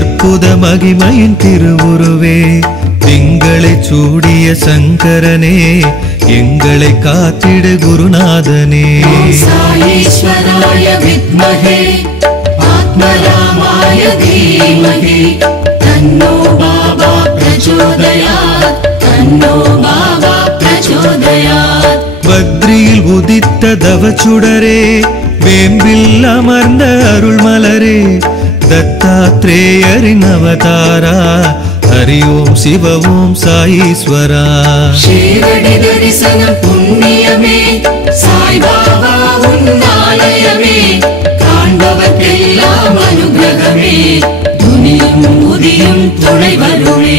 அற்புத மகிமையின் திருவுருவே திங்களை சூடிய சங்கரனே எங்களை காத்திடு குருநாதனே சாயீஸ்வராய வித்மஹே ஆத்மராமாய தீமஹி தன்னோ பாபா பிரச்சோதயாத் தன்னோ பாபா பிரச்சோதயாத் பத்ரியில் உதித்த தவச்சுடரே வேம்பில் அமர்ந்த அருள் மலரே தத்தாத்ரேயரின் அவதாரா ஹரி ஓம் சிவ ஓம் சாயீஸ்வரா ஷீரடி தரிசனம் புண்ணியமே சாய் பாபா உன்னாலயமே காண்பவர்க்கெல்லாம் அனுகிரகமே துணியும் உதியும் துணை வருமே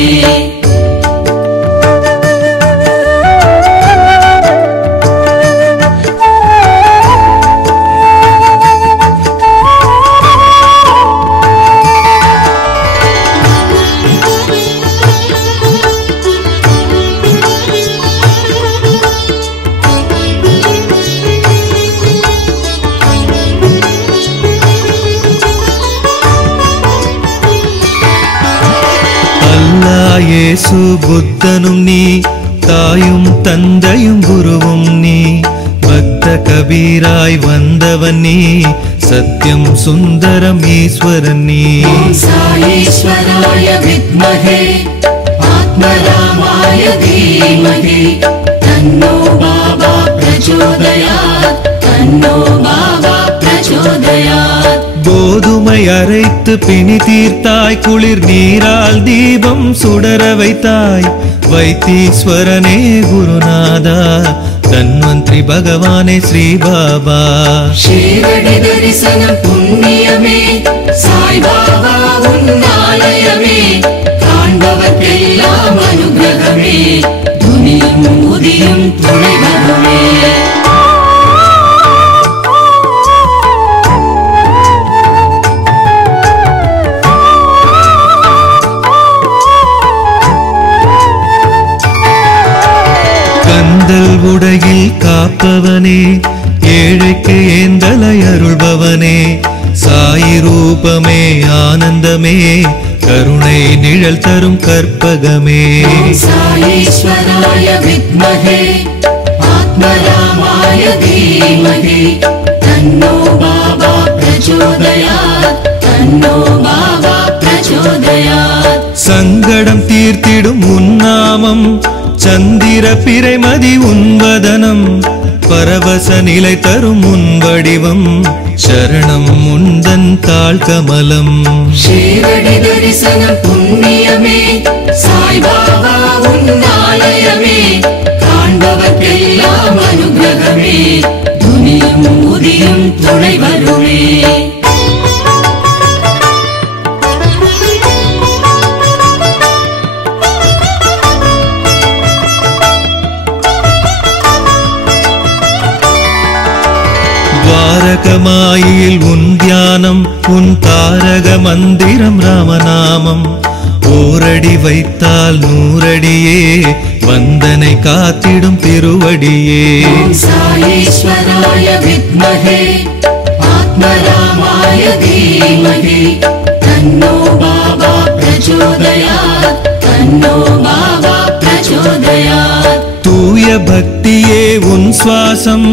இயேசு புத்தனும் நீ தாயும் தந்தையும் குருவும் நீ பக்த கபீராய் வந்தவன் நீ சத்யம் சுந்தரம் ஈஸ்வரன் நீ சாயீஸ்வராய வித்மஹே ஆத்மராமாய தீமஹி தன்னோ பாபா பிரச்சோதயாத் தன்னோ பாபா பிரச்சோதயாத் கோதுமை அரைத்து பிணி தீர்த்தாய் குளிர் நீரால் தீபம் சுடர வைத்தாய் வைத்தீஸ்வரனே குருநாதா தன்வந்திரி பகவானே ஸ்ரீ பாபா ஷீரடி தரிசனம் புண்ணியமே சாய் பாபா உன்னாலயமே காண்பவர்க்கெல்லாம் அனுகிரகமே துணியும் உதியும் துணை வருமே கந்தல் உடையில் காப்பவனே ஏழைக்கு ஏந்தலை அருள்பவனே சாயி ரூபமே ஆனந்தமே கருணை நிழல் தரும் கற்பகமே சாயீஸ்வராய வித்மஹே ஆத்மராமாய தீமஹி தன்னோ பாபா பிரச்சோதயாத் தன்னோ பாபா பிரச்சோதயாத் சங்கடம் தீர்த்திடும் உன்னாமம் சந்திர பிறைமதி உன்வதனம் பரவச நிலை தரும் உன் வடிவம் சரணம் முந்தன் தாழ் கமலம் ஷீரடி தரிசனம் புண்ணியமே சாய் பாபா உன்னாலயமே காண்பவர்க்கெல்லாம் அனுகிரகமே துணியும் உதியும் துணை வருமே துவாரகமாயில் உன் தியானம் உன் தாரக மந்திரம் ராமநாமம் ஓரடி வைத்தால் நூறடியே வந்தனை காத்திடும் திருவடியே சாயீஸ்வராய வித்மஹே ஆத்மராமாய தீமஹி தன்னோ பாபா பிரச்சோதயாத் தன்னோ பாபா பிரச்சோதயாத் தூய பக்தியே உன் சுவாசம்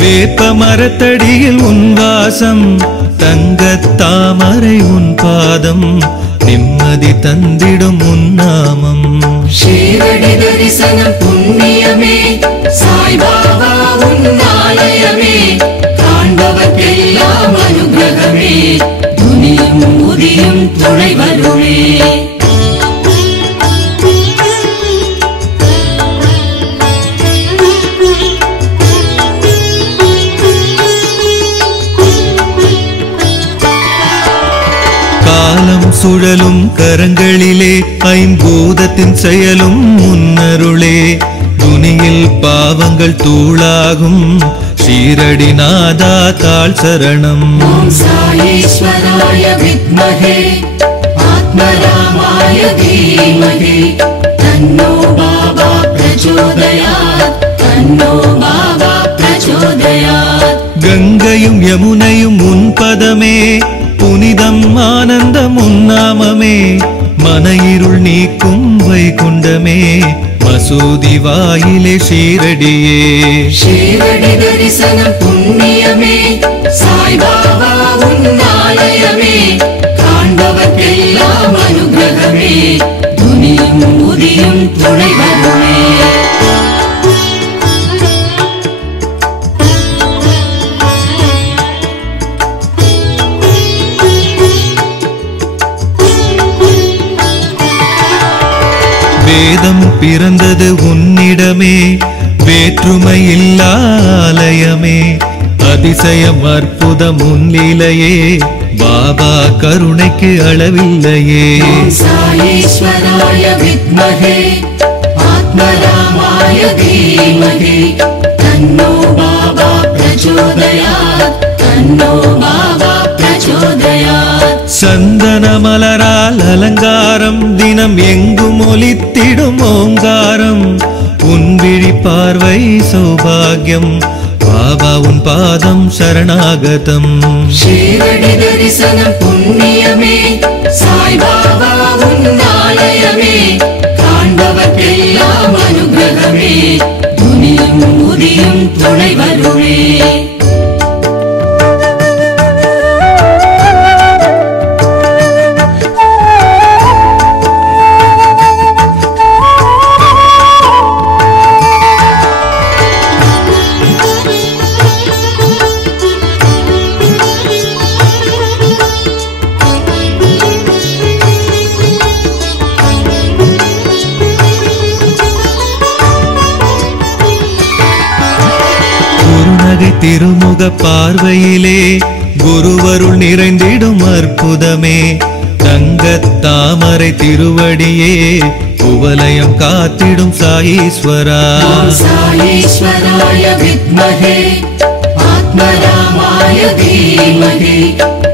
வேப்ப மரத்தடியில் உன் வாசம் தங்கத் தாமரை உன் பாதம் நிம்மதி தந்திடும் உன் நாமம் ஷீரடி தரிசனம் புண்ணியமே சாய் பாபா உன்னாலயமே காண்பவர்க்கெல்லாம் அனுகிரகமே துணியும் உதியும் துணை வருமே காலம் சுழலும் கரங்களிலே ஐம்பூதத்தின் செயலும் முன்னருளே துனியில் பாவங்கள் தூளாகும் ஷீரடி நாதா தாழ் சரணம் சாயீஸ்வராய வித்மஹே ஆத்மராமாய தீமஹி தன்னோ பாபா பிரச்சோதயாத் தன்னோ பாபா பிரச்சோதயாத் கங்கையும் யமுனையும் உன் பதமே புனிதம் ஆனந்தம் உன்னாமமே மன இருள் நீக்கும் வைகுண்டமே மசூதி வாயிலே ஷீரடியே ஷீரடி தரிசனம் புண்ணியமே சாய்பாபா உன்னாலயமே காண்பவர்க்கெல்லாம் அனுகிரகமே துணியும் உதியும் துணை வருமே வேதம் பிறந்தது உன்னிடமே வேற்றுமையில்லா ஆலயமே அதிசயம் அற்புதம் உன்னிலையே பாபா கருணைக்கு அளவில்லையே சாயீஸ்வராய வித்மஹே ஆத்மராமாய தீமஹி தன்னோ பாபா பிரச்சோதயாத் தன்னோ பாபா பிரச்சோதயாத் சந்தன மலரால் அலங்காரம் தினம் எங்கும் ஒலித்திடும் ஓங்காரம் உன் விழி பார்வை சௌபாகியம் பாபா உன் பாதம் சரணாகதம் ஷீரடி தரிசனம் புண்ணியமே சாய்பாபா உன்னாலயமே காண்பவர்க்கெல்லாம் அனுகிரகமே துணியும் உதியும் துணை வருமே திருமுக பார்வையிலே குருவருள் நிறைந்திடும் அற்புதமே தங்கத் தாமரை திருவடியே குவலயம் காத்திடும் சாயீஸ்வரா சாயீஸ்வராய வித்மஹே ஆத்மராமாய தீமஹி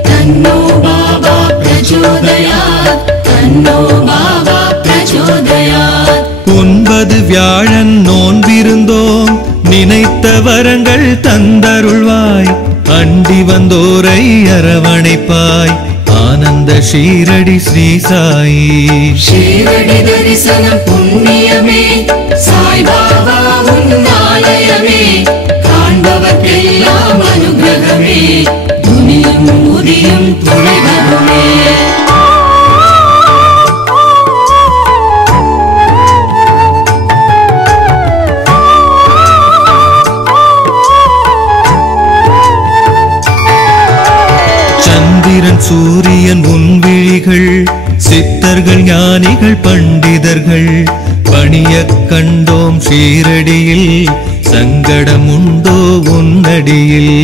தன்னோ பாபா பிரச்சோதயாத் தன்னோ பாபா பிரச்சோதயாத் 9 வியாழன் நோன்பிருந்தோம் நினைத்த வரங்கள் தந்தருள்வாய் அண்டி வந்தோரை அரவணைப்பாய் ஆனந்த ஷீரடி ஸ்ரீ சாயி ஷீரடி தரிசனம் புண்ணியமே சாய்பாபா உன்னாலயமே காண்பவர்க்கெல்லாம் அனுகிரகமே துணியும் உதியும் துணை வருமே சூரியன் உன் விழிகள் சித்தர்கள் ஞானிகள் பண்டிதர்கள் பணிய கண்டோம் ஷீரடியில் சங்கடம் உண்டோ உன்னடியில்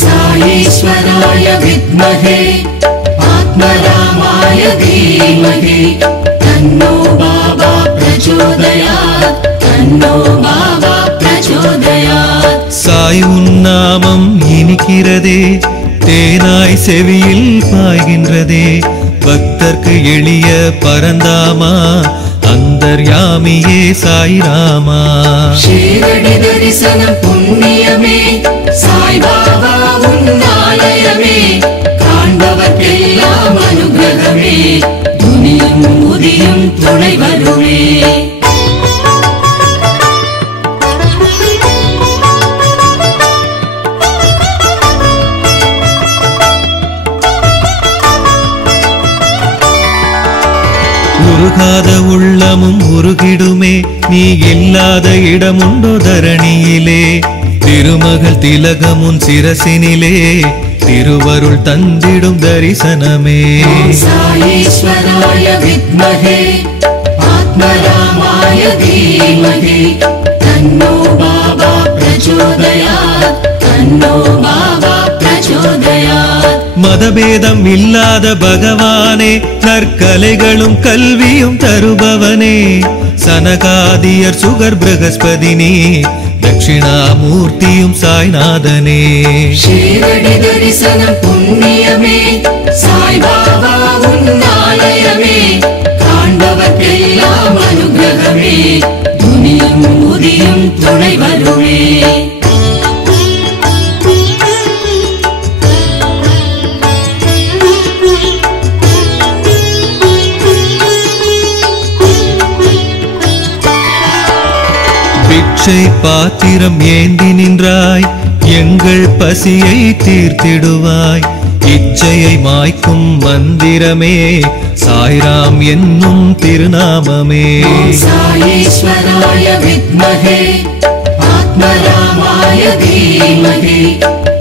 சாயீஸ்வராய வித்மஹே ஆத்மராமாய தீமஹி தன்னோ பாபா பிரச்சோதயாத் தன்னோ பாபா பிரச்சோதயாத் சாய் உன் நாமம் இனிக்கிறதே தேனாய் செவியில் பாய்கின்றதே பக்தர்க்கு எளிய பரந்தாமா அந்தர்யாமியே சாய்ராமா ஷீரடி தரிசனம் புண்ணியமே சாய்பாபா உன்னாலயமே காண்பவர்க்கெல்லாம் அனுகிரகமே துணியும் உதியும் துணை வருமே உருகாத உள்ளமும் உருகிடுமே நீ இல்லாத இடமுண்டோ தரணியிலே திருமகள் திலகமுன் சிரசினிலே திருவருள் தந்திடும் தரிசனமே சாயீஸ்வராய வித்மஹே ஆத்மராமாய தீமஹி தன்னோ பாபா பிரச்சோதயாத் தன்னோ பாபா பிரச்சோதயாத் மதபேதம் இல்லாத பகவானே நற்கலைகளும் கல்வியும் தருபவனே சனகாதியர் சுகர் பிரகஸ்பதினி தட்சிணாமூர்த்தியும் சாய்நாதனே ஷீரடி தரிசனம் புண்ணியமே சாய்பாபா உன்னாலயமே காண்பவர்க்கெல்லாம் அனுகிரகமே துணியும் உதியும் துணை வருமே பிட்சை பாத்திரம் ஏந்தி நின்றாய் எங்கள் பசியை தீர்த்திடுவாய் இச்சையை மாய்க்கும் மந்திரமே சாய்ராம் என்னும் திருநாமமே சாயீஸ்வராய வித்மஹே ஆத்மராமாய தீமஹி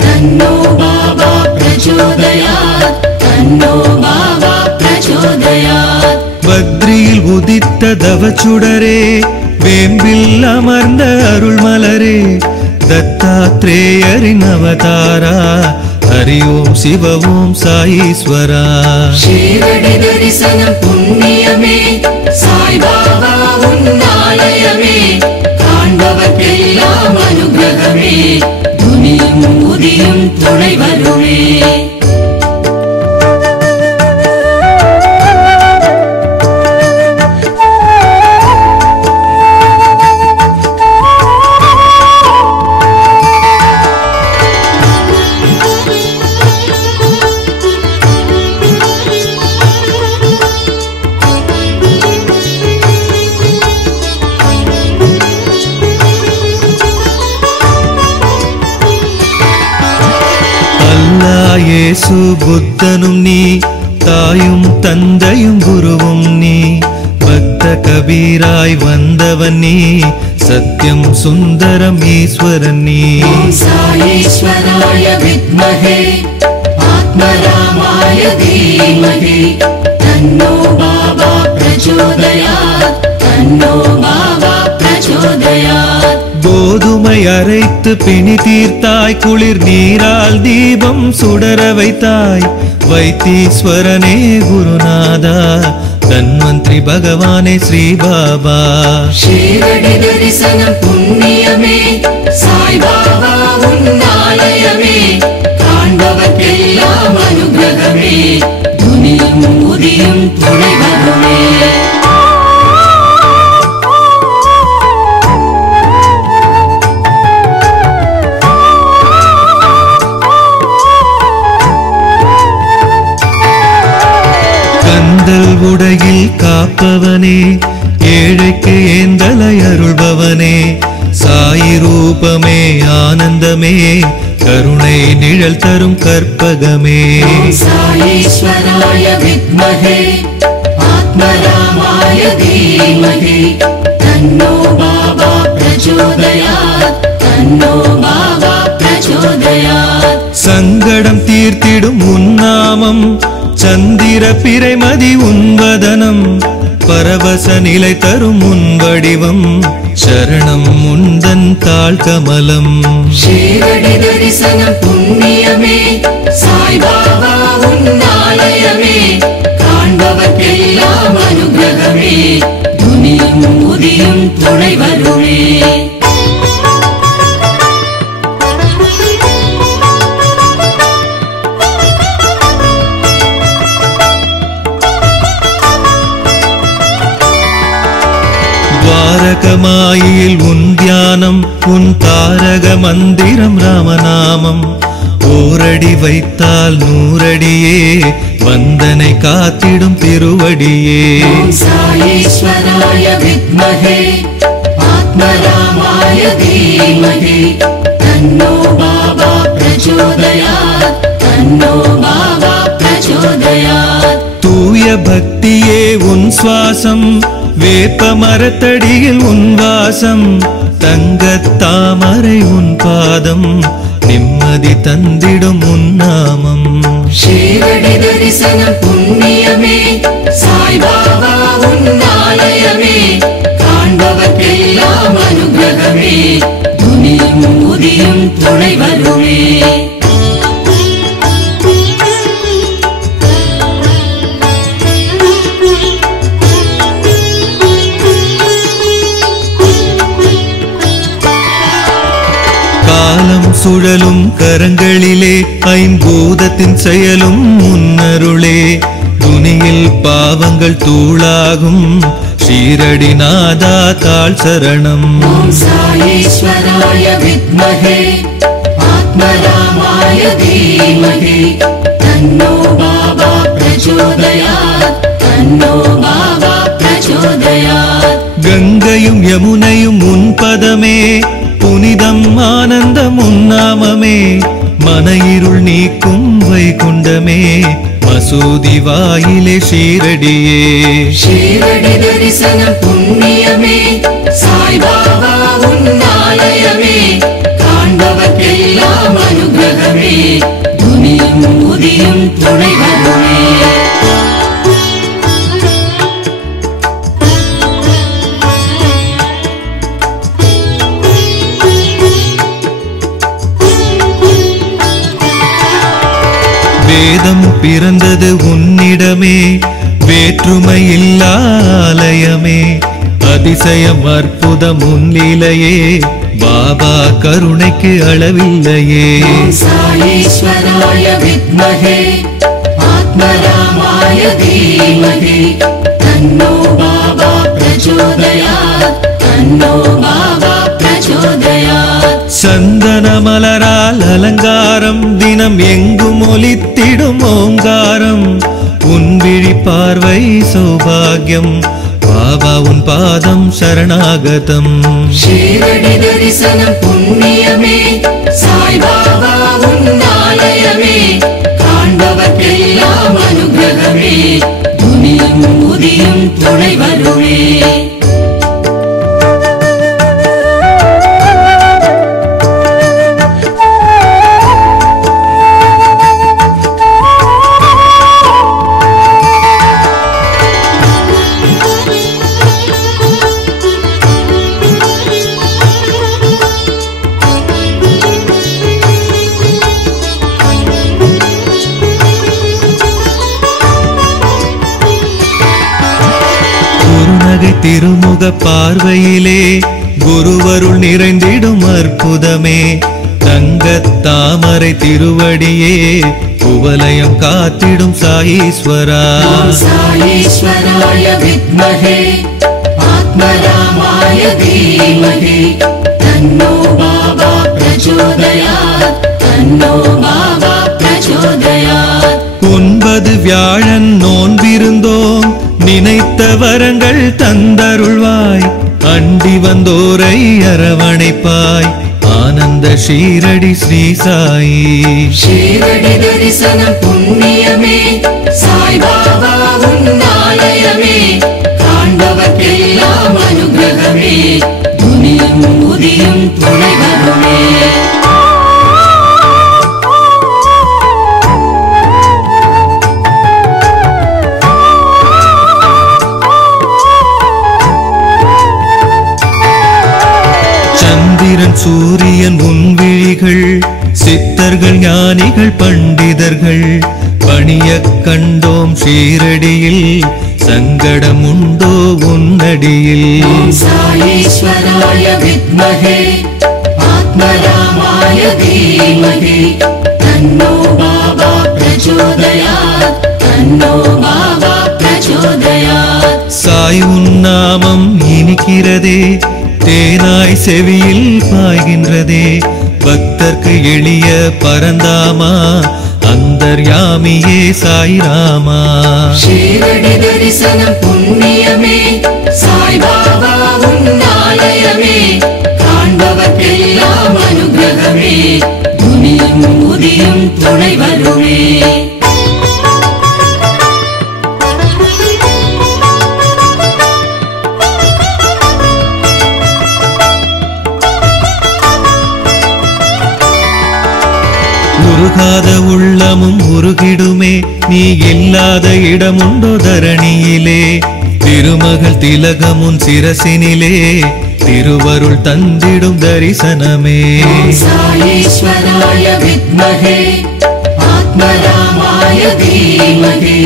தன்னோ பாபா பிரச்சோதயாத் தன்னோ பாபா பிரச்சோதயாத் பத்ரியில் உதித்த தவச்சுடரே வேம்பில் அமர்ந்த அருள்மலரே தத்தாத்ரேயரின் அவதாரா ஹரி ஓம் சிவ ஓம் சாயீஸ்வரா ஷீரடி தரிசனம் புண்ணியமே சாய்பாபா உன்னாலயமே காண்பவர்க்கெல்லாம் அனுகிரகமே துணியும் உதியும் துணை வருமே இயேசு புத்தனும் நீ தாயும் தந்தையும் குருவும் நீ பக்த கபீராய் வந்தவன் நீ சத்யம் சுந்தரம் ஈஸ்வரன் நீ சாயீஸ்வராய வித்மஹே ஆத்மராமாய தீமஹி தன்னோ பாபா பிரச்சோதயாத் தன்னோ பாபா பிரச்சோதயாத் கோதுமை அரைத்து பிணி தீர்த்தாய் குளிர் நீரால் தீபம் சுடர வைத்தாய் வைத்தீஸ்வரனே குருநாதா தன்வந்திரி பகவானே ஸ்ரீ பாபா ஷீரடி தரிசனம் புண்ணியமே சாய்பாபா உன்னாலயமே காண்பவர்க்கெல்லாம் அனுகிரகமே துணியும் உதியும் துணை வருமே உடையில் காப்பவனே ஏழைக்கு ஏந்தலை அருள்பவனே சாயி ரூபமே ஆனந்தமே கருணை நிழல் தரும் கற்பகமே சாயீஸ்வராய வித்மஹே ஆத்மராமாய தீமஹி தன்னோ பாபா பிரச்சோதயாத் தன்னோ பாபா பிரச்சோதயாத் சங்கடம் தீர்த்திடும் உன்னாமம் சந்திர பிறைமதி உன்வதனம் பரவச நிலை தரும் உன் வடிவம் சரணம் முந்தன் தாழ் கமலம் ஷீரடி தரிசனம் புண்ணியமே சாய்பாபா உன்னாலயமே காண்பவர்க்கெல்லாம் அனுகிரகமே துணியும் உதியும் துணை வருமே தாரகமாயில் உன் தியானம் உன் தாரக மந்திரம் ராமநாமம் ஓரடி வைத்தால் நூறடியே வந்தனை காத்திடும் திருவடியே சாயீஸ்வராய வித்மஹே ஆத்மராமாய தீமஹி தன்னோ பாபா பிரச்சோதயாத் தன்னோ பாபா பிரச்சோதயாத் தூய பக்தியே உன் சுவாசம் வேப்ப மரத்தடியில் உன் வாசம் தங்கத் தாமரை உன் பாதம் நிம்மதி தந்திடும் உன் நாமம் ஷீரடி தரிசனம் புண்ணியமே சாய்பாபா உன்னாலயமே காண்பவர்க்கெல்லாம் அனுகிரகமே துணியும் உதியும் துணை வருமே காலம் சுழலும் கரங்களிலே ஐம்பூதத்தின் செயலும் முன்னருளே துனியில் பாவங்கள் தூளாகும் ஷீரடி நாதா தாழ் சரணம் சாயீஸ்வராய வித்மஹே ஆத்மராமாய தீமஹி தன்னோ பாபா பிரச்சோதயாத் தன்னோ பாபா பிரச்சோதயாத் கங்கையும் யமுனையும் உன் பதமே புனிதம் ஆனந்தம் உன்னாமமே மன இருள் நீக்கும் வைகுண்டமே மசூதி வாயிலே ஷீரடியே ஷீரடி தரிசனம் புண்ணியமே சாய்பாபா உன்னாலயமே காண்பவர்க்கெல்லாம் அனுகிரகமே துணியும் உதியும் துணை வருமே வேதம் பிறந்தது உன்னிடமே வேற்றுமை இல்லாலயமே அதிசயம் அற்புதம் உன்னிலையே பாபா கருணைக்கு அளவில்லையே சாயீஸ்வராய வித்மஹே ஆத்மராமாய தீமஹி தன்னோ பாபா பிரச்சோதயாத் தன்னோ பாபா பிரச்சோதயாத் சந்தன மலரால் அலங்காரம் தினம் எங்கும் ஒலித்திடும் ஓங்காரம் உன் விழி பார்வை சௌபாகியம் பாபா உன் பாதம் சரணாகதம் ஷீரடி தரிசனம் புண்ணியமே சாய்பாபா உன்னாலயமே காண்பவர்க்கெல்லாம் அனுகிரகமே துணியும் உதியும் துணை வருமே திருமுக பார்வையிலே குருவருள் நிறைந்திடும் அற்புதமே தங்கத் தாமரை திருவடியே குவலயம் காத்திடும் சாயீஸ்வரா சாயீஸ்வராய வித்மஹே ஆத்மராமாய தீமஹி தன்னோ பாபா பிரச்சோதயாத் தன்னோ பாபா பிரச்சோதயாத் 9 வியாழன் நோன்பிருந்தோம் நினைத்த வரங்கள் தந்தருள்வாய் அண்டி வந்தோரை அரவணைப்பாய் ஆனந்த ஷீரடி ஸ்ரீ சாயி ஷீரடி தரிசனம் புண்ணியமே சாய்பாபா உன்னாலயமே காண்பவர்க்கெல்லாம் அனுகிரகமே துணியும் உதியும் துணை வருமே சூரியன் உன் விழிகள் சித்தர்கள் ஞானிகள் பண்டிதர்கள் பணிய கண்டோம் ஷீரடியில் சங்கடம் உண்டோ உன்னடியில் சாயீஸ்வராய வித்மஹே ஆத்மராமாய தீமஹி தன்னோ பாபா பிரச்சோதயாத் தன்னோ பாபா பிரச்சோதயாத் சாய் உன் நாமம் இனிக்கிறதே தேனாய் செவியில் பாய்கின்றதே பக்தர்க்கு எளிய பரந்தாமா அந்தர்யாமியே சாய்ராமா ஷீரடி தரிசனம் புண்ணியமே சாய்பாபா உன்னாலயமே காண்பவர்க்கெல்லாம் அனுகிரகமே துணியும் உதியும் துணை வருமே உருகாத உள்ளமும் உருகிடுமே நீ இல்லாத இடமுண்டோ தரணியிலே திருமகள் திலகமுன் சிரசினிலே திருவருள் தந்திடும் தரிசனமே சாயீஸ்வராய வித்மஹே ஆத்மராமாய தீமஹி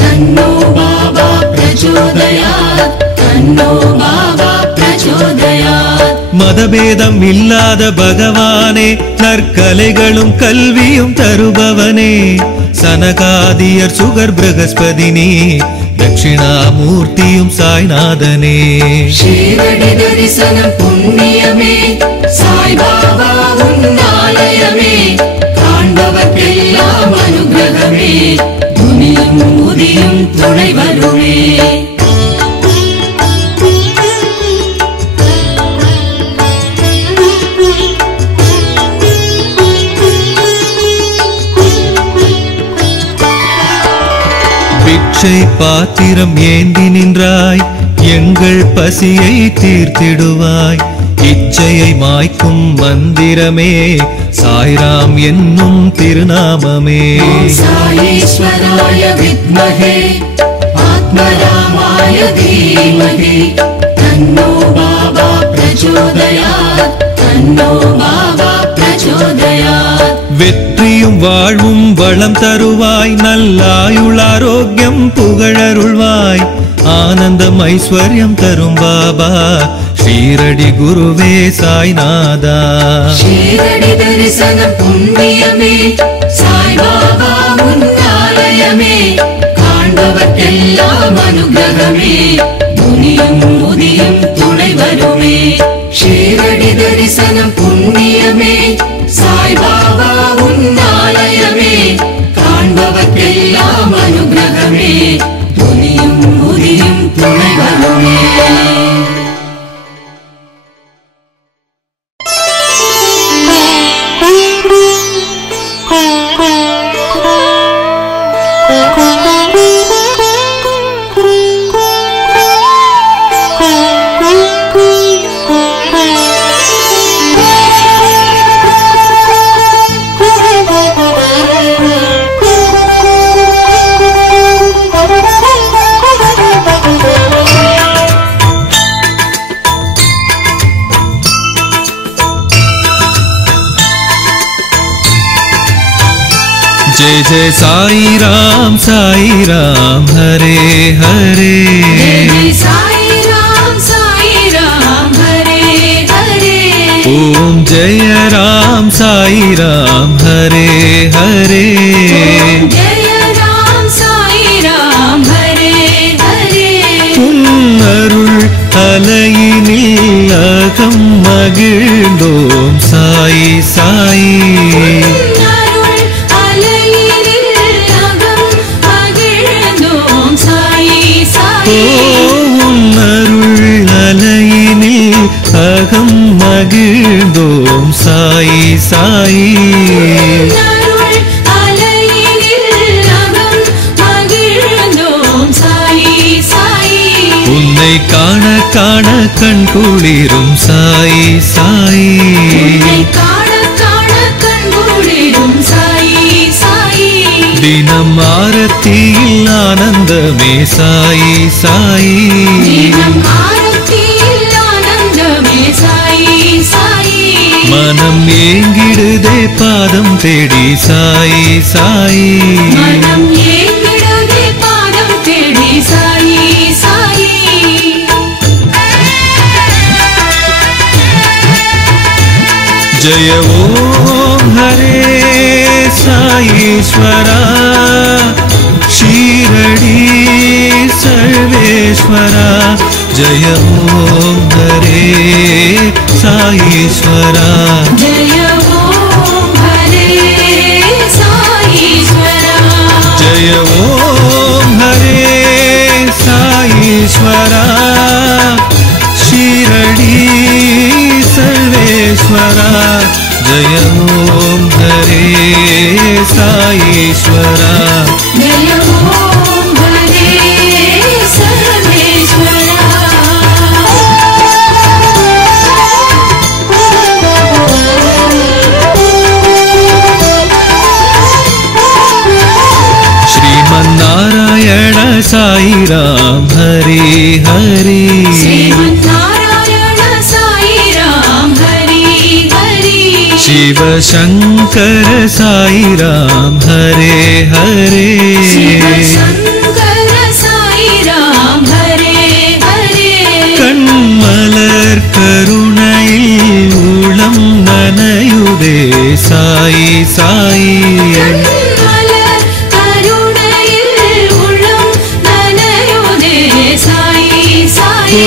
தன்னோ பாபா பிரச்சோதயாத் தன்னோ பாபா பிரச்சோதயாத் மதபேதம் இல்லாத பகவானே நற்கலைகளும் கல்வியும் தருபவனே சனகாதியர் சுகர் பிரகஸ்பதினி தட்சிணாமூர்த்தியும் சாய்நாதனே ஷீரடி தரிசனம் புண்ணியமே சாய்பாபா உன்னாலயமே காண்பவர்க்கெல்லாம் அனுகிரகமே துணியும் உதியும் துணை வருமே பிச்சை பாத்திரம் ஏந்தி நின்றாய் எங்கள் பசியை தீர்த்திடுவாய் இச்சையை மாய்க்கும் மந்திரமே சாய்ராம் என்னும் திருநாமமே சாயீஸ்வராய வித்மஹே ஆத்மராமாய தீமஹி தன்னோ பாபா பிரச்சோதயாத் தன்னோ பாபா பிரச்சோதயாத் வெற்றியும் வாழ்வும் வளம் தருவாய் நல்லாயுள் ஆரோக்கியம் புகழருள்வாய் ஆனந்தம் ஐஸ்வர்யம் தரும் பாபா ஷீரடி குருவே சாய்நாதா ஷீரடி தரிசனம் புண்ணியமே சாய் பாபா உன்னாலயமே காண்பவர்க்கெல்லாம் அனுகிரகமே துனியும் முதியும் துணை வருமே ஷீரடி தரிசனம் புண்ணியமே சாய் பாபா உன்னாலயமே காண்பவர்க்கெல்லாம் அனுகிரகமே துனியும் முதியும் துணை வருமே जय जय साई राम हरे हरे जय साई राम हरे हरे ओम जय राम साई राम हरे हरे जय राम साई राम हरे हरे உன்னருள் அலையினில் அகம் மகிழ்ந்தோம் சாய் சாய் அருள் அலையினில் அகம் மகிழ்ந்தோம் சாய் சாய் உன்னருள் அலையினில் அகம் மகிழ்ந்தோம் சாய் சாய் அருள் அலையினில் அகம் மகிழ்ந்தோம் சாய் சாய் உன்னை காண காண கண் குளிரும் சாய் சாய் உன்னை காண காண கண் குளிரும் சாய் சாய் தினம் ஆரத்தியில் ஆனந்தமே சாய் சாய் தினம் ஆரத்தியில் ஆனந்தமே சாய் சாய் மனம் ஏங்கிடுதே பாதம் தேடி சாய் சாய் மனம் ஏங்கிடுதே பாதம் தேடி சாய் சாய் जय ओम हरे साईश्वरा शीरडी सर्वेश्वरा जय ओम हरे साईश्वरा जय ओम हरे साईश्वरा जय ओम हरे साईश्वरा शीरडी सर्वेश्वरा जय ओम हरे साईश्वरा जय ओम हरे सर्वेश्वरा श्रीमन्नारायण साई राम हरे हरे श्रीमन्नारायण साई राम हरे हरे शिव शंकर साई राम हरे हरे शिव शंकर साई राम हरे हरे கண்மலர் கருணையில் உளம் நனையுதே சாய் சாய் கண்மலர் கருணையில் உள்ளம் நனையுதே சாய் சாய்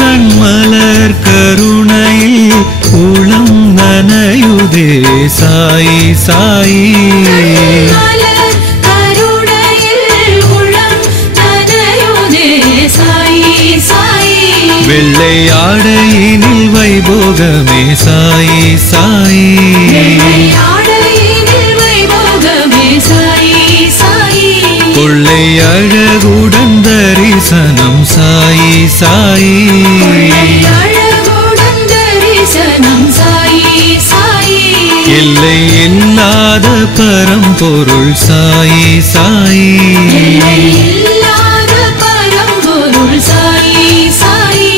கண்மலர் கருணையில் உளம் நனையுதே சாய் சாய் கண்மலர் கருணையில் உள்ளம் நனையுதே சாய் சாய் வெள்ளை ஆடையினில் வைபோகமே சாய் சாய் ஆடையினில் வைபோகமே சாய் சாய் கொள்ளை கொள்ளை அழகுடன் தரிசனம் சாயி சாயி அழகுடன் தரிசனம் சாயி சாயி எல்லை இல்லாத பரம்பொருள் சாயி சாயி இல்லாத பரம்பொருள் சாயி சாயி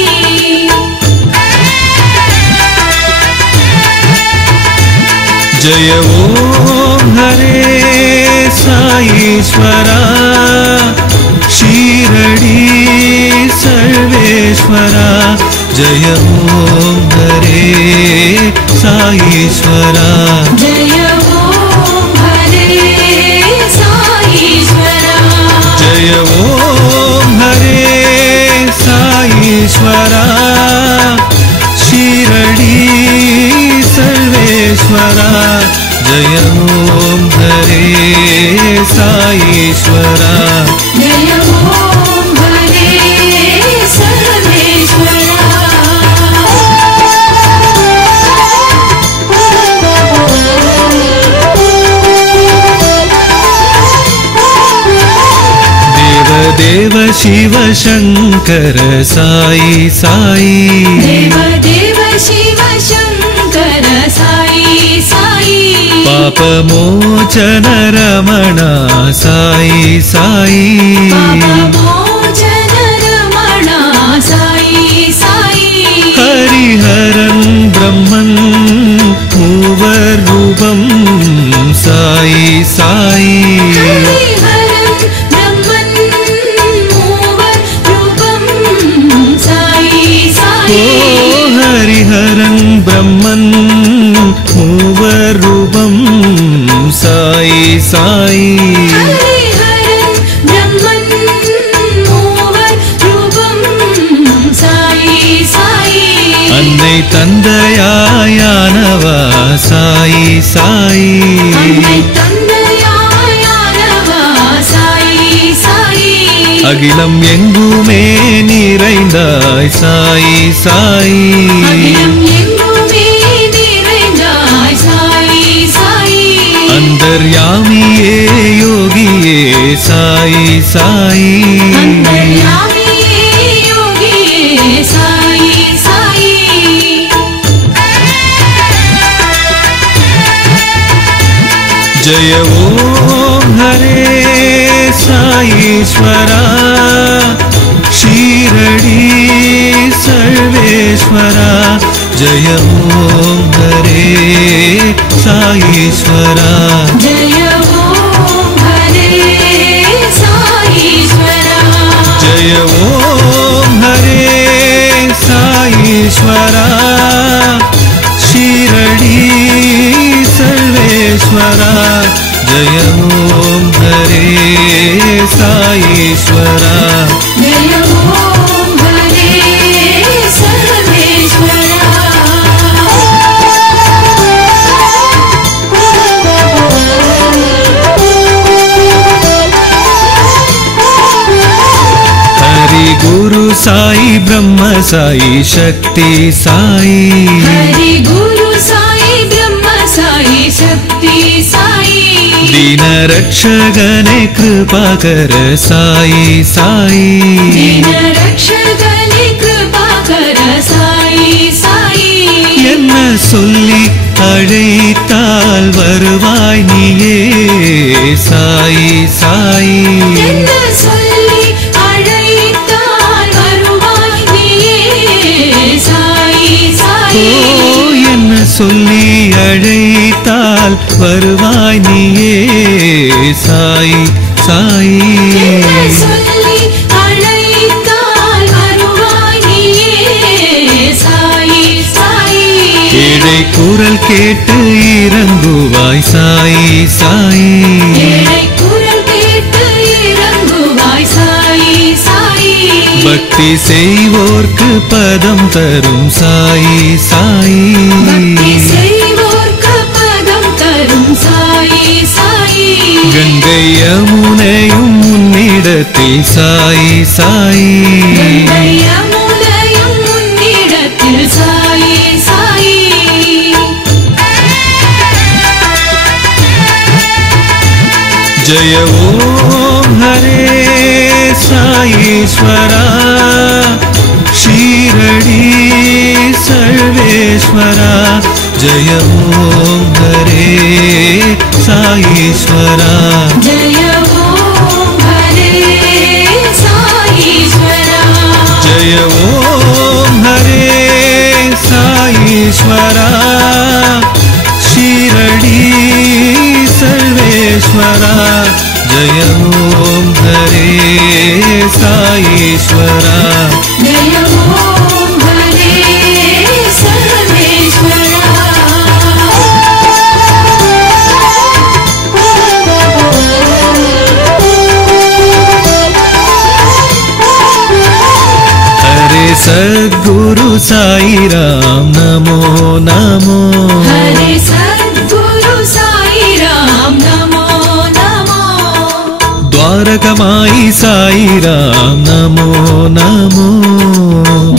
जय ओम हरे साईश्वरा शीरडी सर्वेश्वरा जय ओम हरे साईश्वरा जय ओम हरे साईश्वरा जय ओम हरे साईश्वरा शीरडी सर्वेश्वरा जय ओम हरे साईश्वरा जय ओम हरे सर्वेश्वरा देव देव शिव शंकर साई साई देव देव शिव शंकर साई साई पाप मोचन रमणा साई साई पापमोचन रमणा साई साई हरिहरन ब्रह्मन मूवर रूपम साई साई हरिहरं ब्रह्मन् मूवर रूपं साई साई ओ हरिहरन ब्रह्मन मूवर रूपम साई साई हरिहरं ब्रह्मन् मूवर रूपं साई साई अन्नै तந்தையானவா சாயி சாயி अन्नै तந்தையானவா साई साई அகிலம் எங்குமே நிறைந்தாய் சாயி சாயி அகிலம் எங்குமே நிறைந்தாய் சாய் சாய் அந்தர்யாமியே யோகியே சாயி சாயி அந்தர்யாமியே யோகியே சாய் சாய் जय ओम हरे साईश्वरा शीरडी सर्वेश्वरा जय ओम हरे साईश्वरा जय ओम हरे साईश्वरा जय ओम हरे साईश्वरा शीरडी सर्वेश्वरा जय ओम हरे साईश्वरा जय ओम हरे सर्वेश्वरा हरि गुरु साई ब्रह्म साई शक्ति साई हरि गुरु साई ब्रह्म साई शक्ति साई दीन रक्षगने कृपा कर साई साई दीन रक्षकने कृपा कर साई साई என்ன சொல்லி அழைத்தால் வருவாய் நீயே சாய் சாய் என்ன சொல்லி அழைத்தால் வருவாய் நீயே சாய் சாய் ஓ என்ன சொல்லி அழைத்தால் வருவாய் நீயே சாய் சாய் என்ன சொல்லி அழைத்தால் வருவாய் நீயே சாய் சாய் ஏழை குரல் கேட்டு இறங்குவாய் சாய் சாய் ஏழை குரல் கேட்டு இறங்குவாய் சாய் சாய் பக்தி செய்வோர்க்கு பதம் தரும் சாய் சாய் பக்தி செய்வோர்க்கு பதம் தரும் சாய் சாய் கங்கை யமுனையும் முன்னிடத்தில் சாய் சாய் கங்கை யமுனையும் முன்னிடத்தில் சாய் சாய் जय ओम हरे साईश्वरा शीरडी सर्वेश्वरा जय ओम हरे साईश्वरा जय ओम हरे साईश्वरा जय ओम हरे साईश्वरा शीरडी सर्वेश्वरा जय ओम हरे साईश्वरा जय ओम हरे सर्वेश्वरा हरे सद्गुरु साई राम नमो नमो हरे सद्गुरु साई राम नमो नमो द्वारकमाई साई राम नमो नमो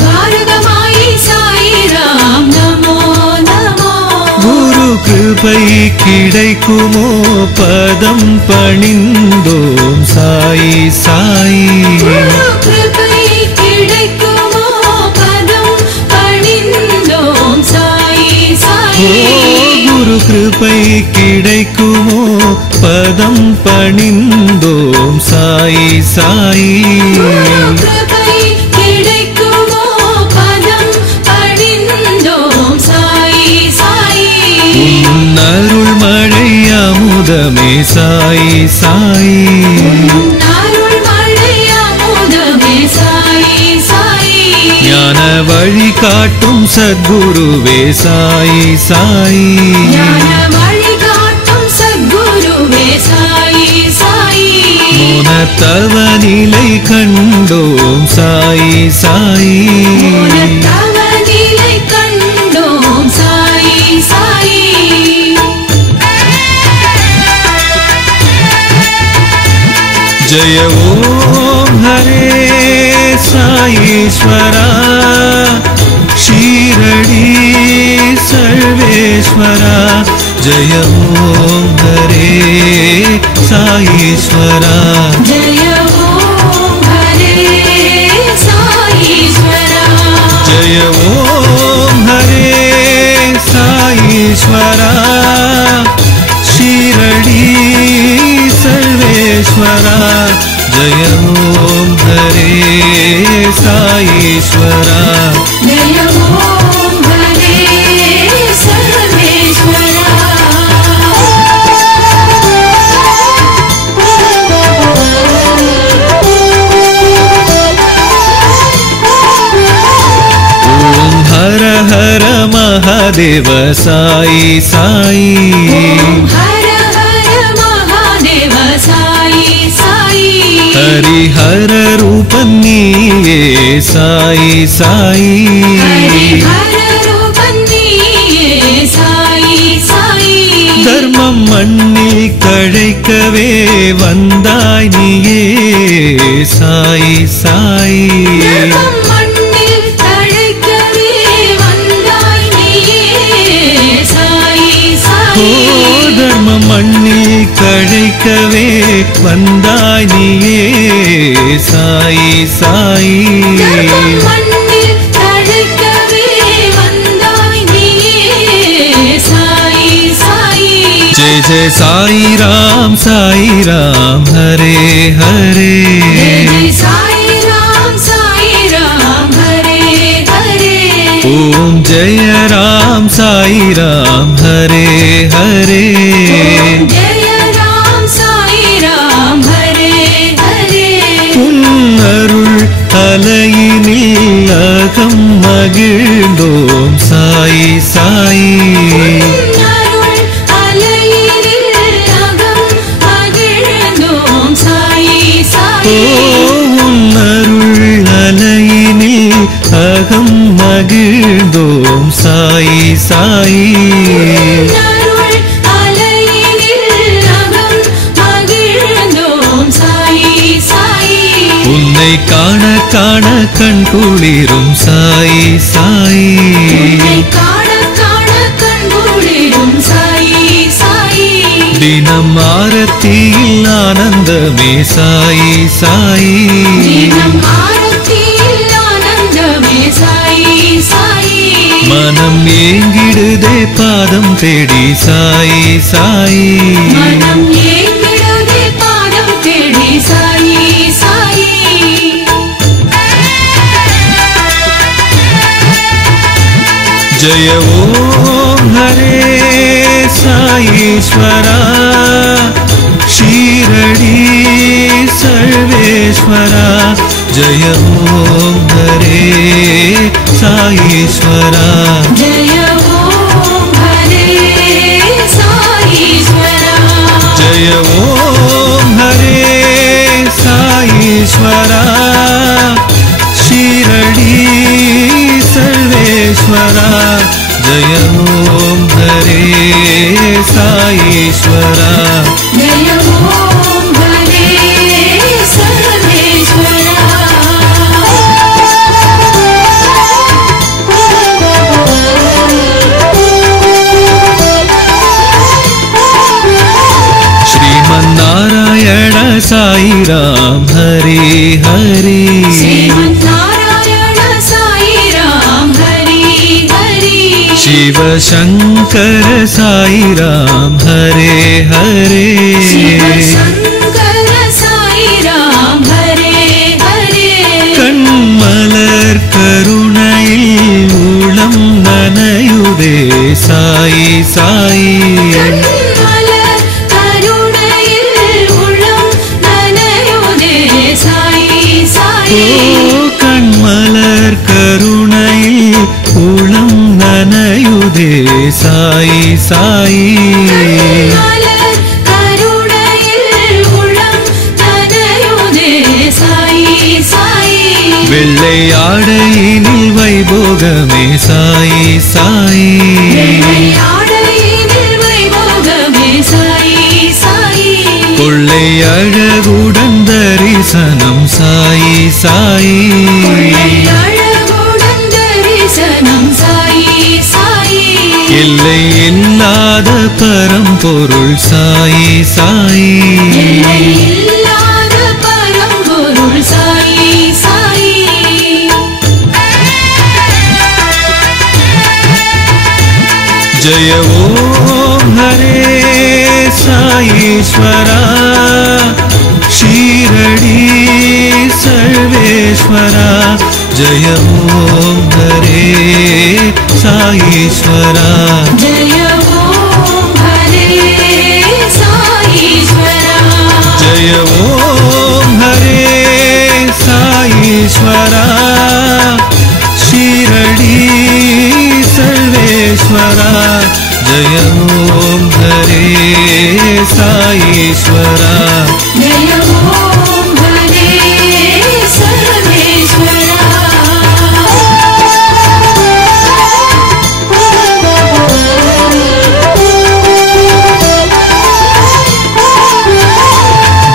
द्वारकमाई साई राम नमो नमो गुरु कृपै கிடைக்குமோ பதம் பணிந்தோம் சாய் சாய் गुरु कृपै கிடைக்குமோ பதம் பணிந்தோம் சாய் சாய் குரு கிருபை கிடைக்குமோ பதம் பணிந்தோம் சாய் சாய் गुरु कृपै கிடைக்குமோ பதம் பணிந்தோம் சாய் சாய் அருள் மழை அமுதமே சாய் சாய் அருள் மழை அமுதமே சாய் சாய் ஞான வழி காட்டும் சத்குருவே சாய் சாய் ஞான வழிகாட்டும் சத்குருவே சாய் சாய் மோனத்தவ நிலை கண்டோம் சாய் சாய் தவ நிலை கண்டோம் சாய் சாய் जय ओम हरे साईश्वरा शीरडी सर्वेश्वरा जय ओम हरे साईश्वरा जय ओम हरे साईश्वरा जय ओम हरे साईश्वरा शीरडी सर्वेश्वरा जय ओम हरे साईश्वरा जय ओम हरे सर्वेश्वरा ओम हर हर महादेव साई साई ओम हर हर महादेव साई साई हरिहर रूप नीये साई साई हरिहर रूप नीये साई साई தர்மம் மண்ணில் கழைக்கவே வந்தாய் நீயே சாய் சாய் தர்மம் மண்ணில் தழைக்கவே வந்தாய் நீயே சாய் ஓ சாய் தர்மம் மண்ணில் கழைக்கவே வந்தாய் நீயே சாய் சாய் தர்மம் மண்ணில் தழைக்கவே வந்தாய் நீயே சாய் சாய் जय जय साई राम हरे हरे जय साई राम हरे हरे ओम जय राम साई राम हरे हरे जय राम साई राम हरे हरे உன்னருள் அலையினில் அகம் மகிழ்ந்தோம் சாய் சாய் அருள் அலையினில் அகம் மகிழ்ந்தோம் சாய் சாய் உன்னருள் அலையினில் அகம் மகிழ்ந்தோம் சாய் சாய் அருள் அலையினில் அகம் மகிழ்ந்தோம் சாய் சாய் உன்னை காண காண கண் குளிரும் சாய் சாய் உன்னை காண காண கண் குளிரும் சாய் சாய் தின தினம் ஆரத்தியில் ஆனந்தமே சாயி சாயி தினம் ஆரத்தியில் ஆனந்தமே சாயி சாயி மனம் ஏங்கிடுதே பாதம் தேடி சாயி சாயி மனம் ஏங்கிடுதே பாதம் தேடி சாயி சாயி जय ओम हरे साईश्वरा शीरडी सर्वेश्वरा जय ओम हरे साईश्वरा जय ओम हरे साईश्वरा जय ओम हरे साईश्वरा शीरडी सर्वेश्वरा जय ओम हरे साईश्वरा जय ओम हरे सर्वेश्वरा श्रीमन्नारायण साई राम हरे हरे श्रीमन्नारायण साई राम हरि हरि शिव शंकर साई राम हरे हरे शिव शंकर साई राम हरे हरे कण्मलर करुणैயில் உள்ளம் நனையுதே சாயி சாயி கண்மலர் கருணையில் உள்ளம் நனையுதே சாயி சாயி கண்மலர் கருணையில் உள்ளம் நனையுதே சாயி சாயி கண்மலர் கருணையில் உள்ளம் நனையுதே சாயி சாயி வெள்ளை ஆடையினில் வைபோகமே சாயி சாயி ஆடையினில் வைபோகமே சாயி சாயி கொள்ளை அழகுடன் தரிசனம் சாயி சாயி அழகுடன் தரிசனம் சாயி சாயி எல்லை இல்லாத பரம்பொருள் சாயி சாயி எல்லை இல்லாத பரம்பொருள் சாயி சாயி जय ओम हरे साईश्वरा शीरडी सर्वेश्वरा जय ओम हरे साईश्वरा जय ओम हरे साईश्वरा जय ओम हरे साईश्वरा शीरडी सर्वेश्वरा जय ओम हरे साईश्वरा जय ओम हरे सर्वेश्वरा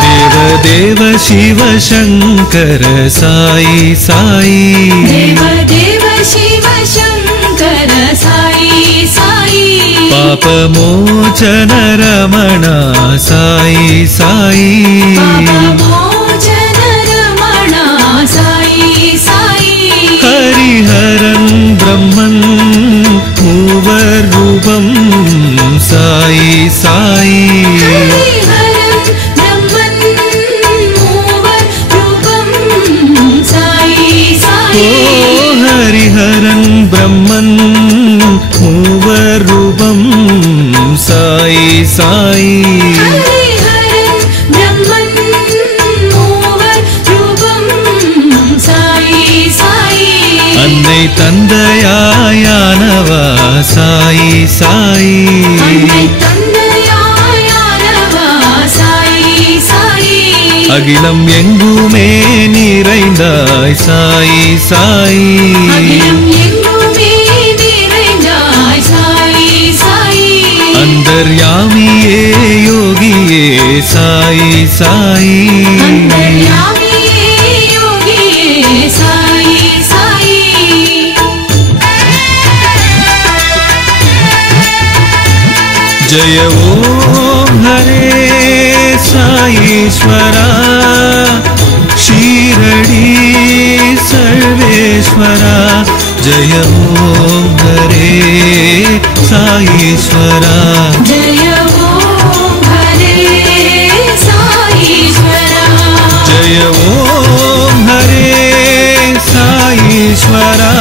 देव देव शिव शंकर साई साई देव देव शिव शंकर साई साई पाप मोचन रमणा साई साई पापमोचन रमणा साई साई हरिहरन ब्रह्मन मूवर रूपम साई साई हरिहरं ब्रह्मन् मूवर रूपं साई साई हरिहरन ब्रह्मन मूवर रूपम साई साई हरिहरं ब्रह्मन् मूवर रूपं साई साई अन्नै तந்தையானவா சாயி சாயி अन्नै तन्नयायानवा साई साई அகிலம் எங்குமே நிறைந்தாய் சாயி சாயி அகிலம் எங்குமே நிறைந்தாய் சாய் சாய் அந்தர்யாமியே யோகியே சாயி சாயி அந்தர்யாமியே யோகியே சாய் சாய் जय ओम हरे साईश्वरा शीरडी सर्वेश्वरा जय ओम हरे साईश्वरा जय ओम हरे साईश्वरा जय ओम हरे साईश्वरा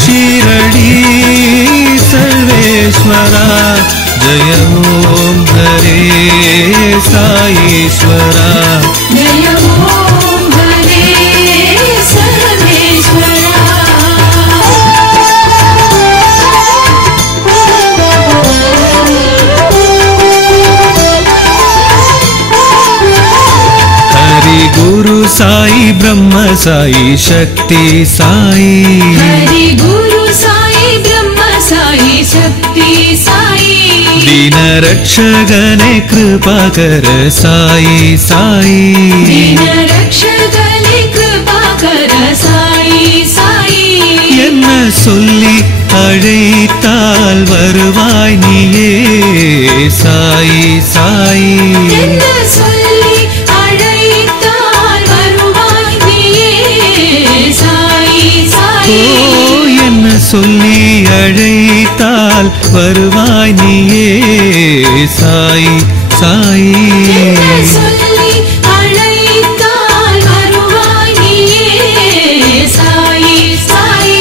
शीरडी सर्वेश्वरा जय ओम हरे साईश्वरा जय ओम हरे सर्वेश्वरा हरि गुरु साई ब्रह्म साई शक्ति साई हरि गुरु साई ब्रह्म साई शक्ति साई दीन रक्षगने कृपा कर साई साई दीन रक्षगने कृपा कर साई साई என்ன சொல்லி அழைத்தால் வருவாய் நீயே சாய் சாய் என்ன சொல்லி அழைத்தால் வருவாய் நீயே சாய் சாய் என்ன சொல்லி அழைத்தால் வருவாய் நீயே சாய் சாய் என்ன சொல்லி அழைத்தால் வருவாய் நீயே சாய் சாய்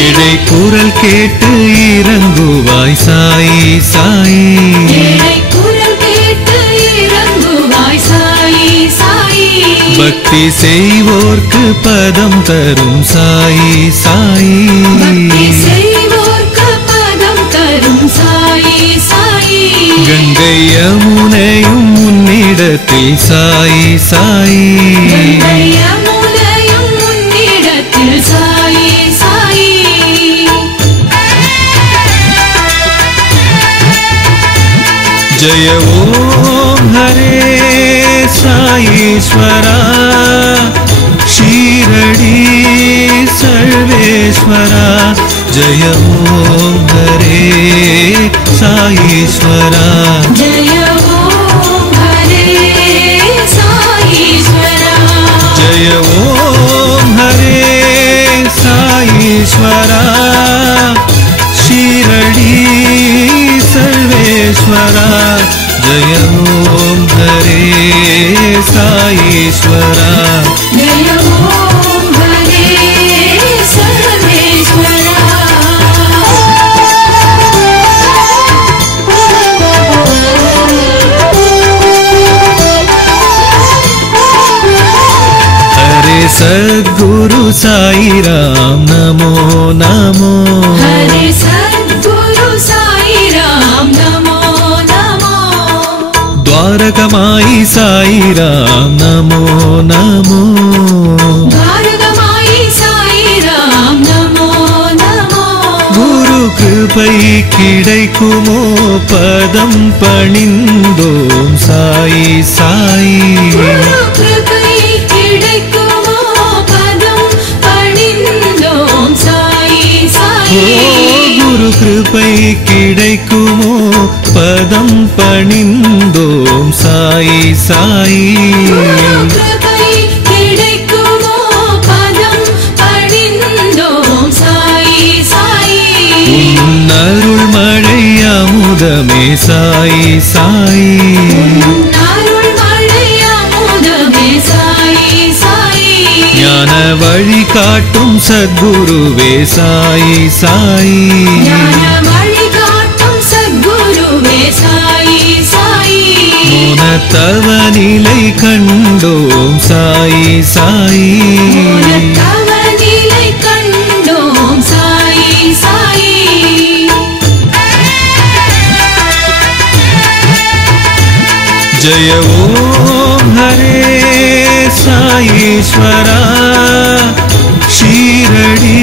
ஏழை குரல் கேட்டு இறங்குவாய் சாய் சாய் ஏழை குரல் கேட்டு இறங்குவாய் சாய் சாய் பக்தி செய்வோர்க்கு பதம் தரும் சாய் சாய் பக்தி செய்வோர்க்கு பதம் தரும் சாய் சாய் கங்கை யமுனையும் முன்னிடத்தில் சாய் சாய் கங்கை யமுனையும் முன்னிடத்தில் சாய் சாய் जय ओम हरे साईश्वरा शीरडी सर्वेश्वरा जय ओम हरे साईश्वरा जय ओम हरे साईश्वरा जय ओम हरे साईश्वरा शीरडी सर्वेश्वरा जय ओम हरे साईश्वरा जय ओम हरे सर्वेश्वरा हरे सद्गुरु साई राम नमो नमो हरे सद्गुरु साई राम नमो नमो द्वारकमाई साई राम नमो नमो द्वारकमाई साई राम नमो नमो गुरु कृपै கிடைக்குமோ பதம் பணிந்தோம் சாய் சாய் गुरु कृपै கிடைக்குமோ பதம் பணிந்தோம் சாய் சாய் குரு கிருபை கிடைக்குமோ பதம் பணிந்தோம் சாய் சாய் குரு கிருபை கிடைக்குமோ பதம் பணிந்தோம் சாய் சாய் உன் அருள் மழை அமுதமே சாய் சாய் அருள் மழை அமுதமே சாய் சாய் ஞான வழி காட்டும் சத்குருவே சாய் சாய் ஞான வழி காட்டும் சத்குருவே சாய் சாய் மோனத்தவ நிலை கண்டோம் சாய் சாய் தவ நிலை கண்டோம் சாய் சாய் जय ओम हरे साईश्वरा शीरडी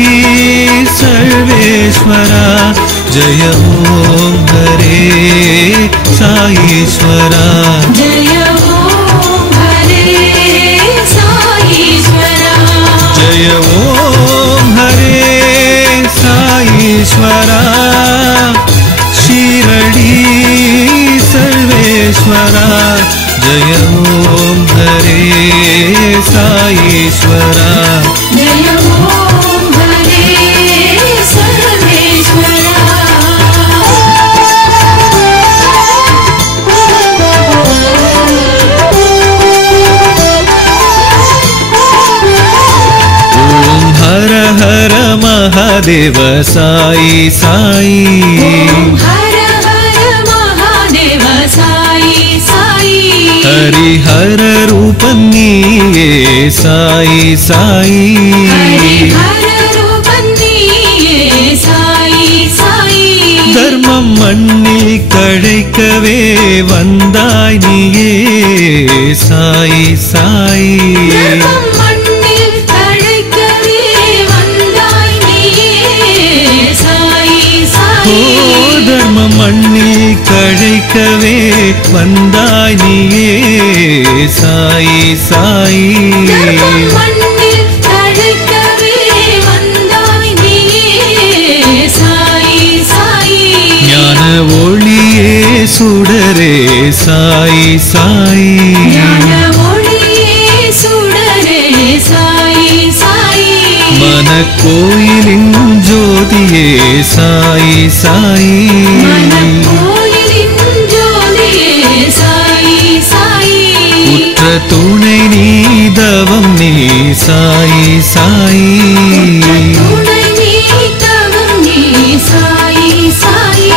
सर्वेश्वरा जय ओम हरे साईश्वरा जय ओम हरे साईश्वरा जय ओम हरे साईश्वरा शीरडी सर्वेश्वरा जय साईश्वरा जय ओम हरे सर्वेश्वरा ओम हर हर महादेव साई साई ओम हर हर महादेव साई साई हरिहर रूप नीये साई साई हरिहर रूप नीये साई साई धर्मम मण्णिल कழைக்கவே வந்தாய் நீயே साई साई धर्मम मण्णिल कழைக்கவே வந்தாய் நீயே साई साई धर्म मण्णिल कழைக்கவே வந்தாய் நீயே साई साई धर्मम मण्णिल कழைக்கவே வந்தாய் நீயே साई साई ஞான ஒளியே சுடரே साई साई ஞான ஒளியே சுடரே साई साई मन கோயிலின் ஜோதியே साई साई மனக்கோயிலின் ஜோதியே साई साई உற்ற துணை நீ தவம் நீ साई साई துணை நீ தவம் நீ साई साई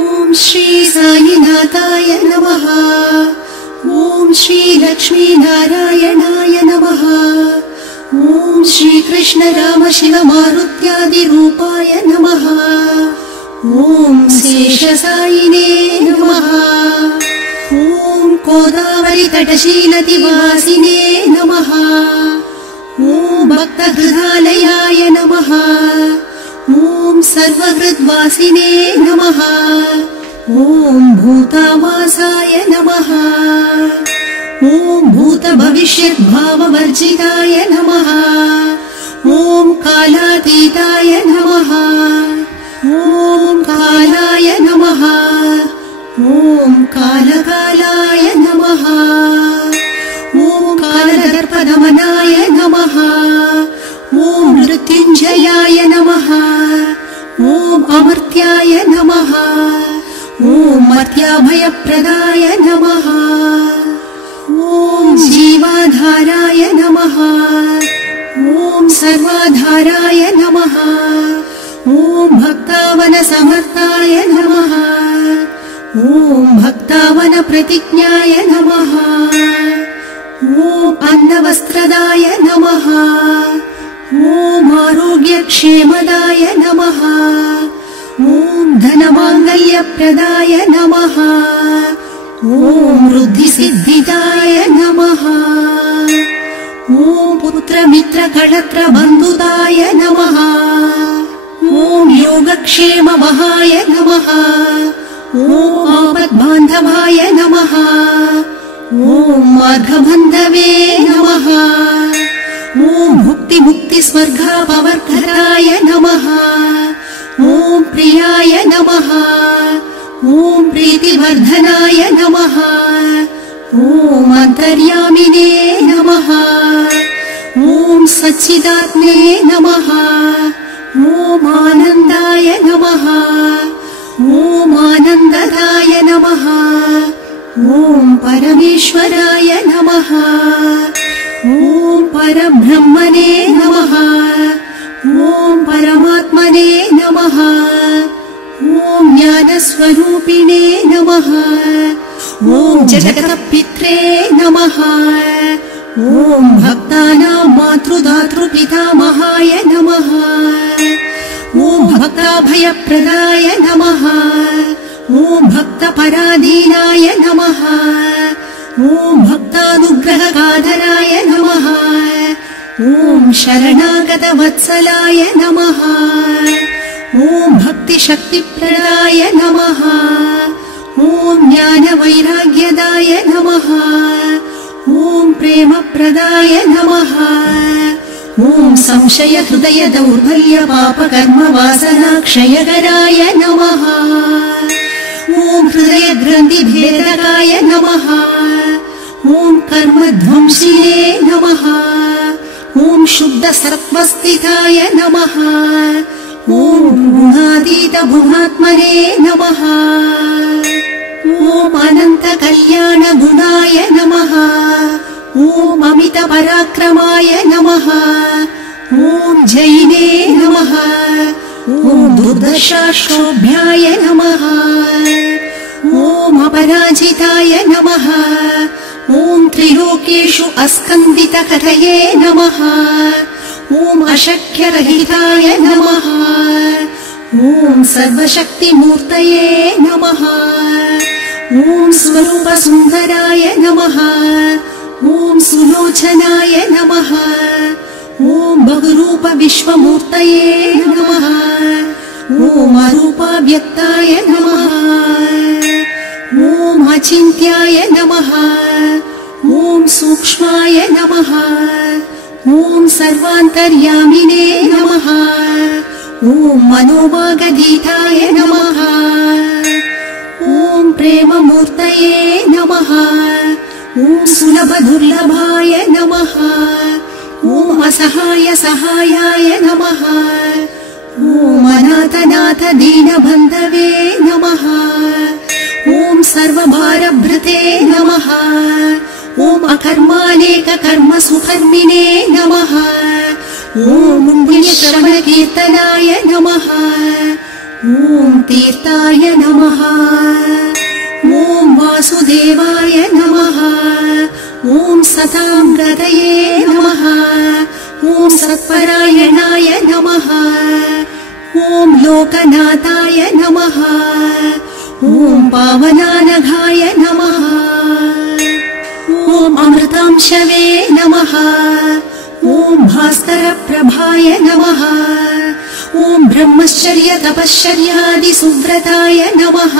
ओम श्री साईनाथाय नमः। ओम श्री लक्ष्मी नारायणाय नमः। ओम श्री कृष्ण राम शिव मारुत्यादि रूपाय नमः। ओम शेषसायिने नमः। ओम गोदावरी तटशीलतिवासिने नमः। ओम भक्तहृदालयाय नमः। ओम सर्वहृद्वासिने नमः। ओम भूतावासाय नमः। ओम भूतभविष्यद्भाववर्जिताय नमः। ओम कालातीताय नमः। ओम कालाय नमः। ओम कालकालाय नमः। ओम कालदर्पदमनाय नमः। ओम मृत्युञ्जयाय नमः। ओम अमर्त्याय नमः। ओम मर्त्याभयप्रदाय नमः। ओम जीवाधाराय नमः। ओम सर्वाधाराय नमः। ओम भक्तावनसमर्ताय नमः। ओम भक्तावनप्रतिज्ञाय नमः। ओम अन्नवस्त्रदाय नमः। ओम आरोग्यक्षेमदाय नमः। ओम धनमाङ्गल्यप्रदाय नमः। ओम वृद्धिसिद्धिदाय नमः। ओम पुत्रमित्रकळत्रबन्धुदाय नमः। ओम योगक्षेममहाय नमः। ओम आपद्बान्धवाय नमः। ओम मार्गबन्धवे नमः। ओम भुक्तिमुक्तिस्वर्गापवर्गदाय नमः। ओम प्रियाय नमः। ओम प्रीतिवर्धनाय नमः। ओम अन्तर्यामिने नमः। ओम सच्चिदात्मे नमः। ओम आनन्दाय नमः। ओम आनन्ददाय नमः। ओम परमेश्वराय नमः। ओम परब्रह्मणे नमः। ओम परमात्मने नमः। ओम ज्ञानस्वरूपिणे नमः। ओम जगत्पित्रे नमः। ओम भक्तानां मातृदातृपितामहाय नमः। ओम भक्ताभयप्रदाय नमः। ओम भक्तपराधीनाय नमः। ओम भक्तानुग्रहकाधराय नमः। ओम शरणागतवत्सलाय नमः। ओम भक्तिशक्तिप्रदाय नमः। ओम ज्ञानवैराग्यदाय नमः। ॐ प्रेमप्रदाय नमः। ॐ संशय हृदय दौर्बल्य पापकर्म वासनाक्षयकराय नमः। ॐ हृदय ग्रन्थि भेदकाय नमः। ॐ कर्मध्वंसिने नमः। ॐ शुद्ध सत्त्वस्थिताय नमः। ॐ गुणातीत गुणात्मने नमः। ॐ अनन्त कल्याण गुणाय नमः। ॐ अमित पराक्रमाय नमः। ॐ जैने नमः। ॐ दुर्दशाश्रोभ्याय नमः। ॐ अपराजिताय नमः। ॐ त्रिलोकेषु अस्कन्दितकथये नमः। ॐ अशक्यरहिताय नमः। ॐ सर्वशक्तिमूर्तये नमः। ॐ स्वरूपसुन्दराय नमः। ॐ सुलोचनाय नमः। ॐ बहुरूप विश्वमूर्तये नमः। ॐ अरूपाव्यक्ताय नमः। ॐ अचिन्त्याय नमः। ॐ सूक्ष्माय नमः। ॐ सर्वान्तर्यामिने नमः। ॐ मनोभागधीताय नमः। ॐ प्रेममूर्तये नमः। ॐ सुलभदुर्लभाय नमः। ॐ असहाय सहायाय नमः। ॐ अनाथनाथ दीनबन्धवे नमः। ॐ सर्वभारभृते नमः। ॐ अकर्मानेक कर्म सुकर्मिणे नमः। ॐ पुण्यश्रवणकीर्तनाय नमः। ॐ तीर्थाय नमः। ॐ वासुदेवाय नमः। ॐ सतां गतये नमः। ॐ सत्परायणाय नमः। ॐ लोकनाथाय नमः। ॐ पावनानघाय नमः। ॐ अमृतांशवे नमः। ॐ भास्करप्रभाय नमः। ॐ ब्रह्मचर्य तपश्चर्यादि सुव्रताय नमः।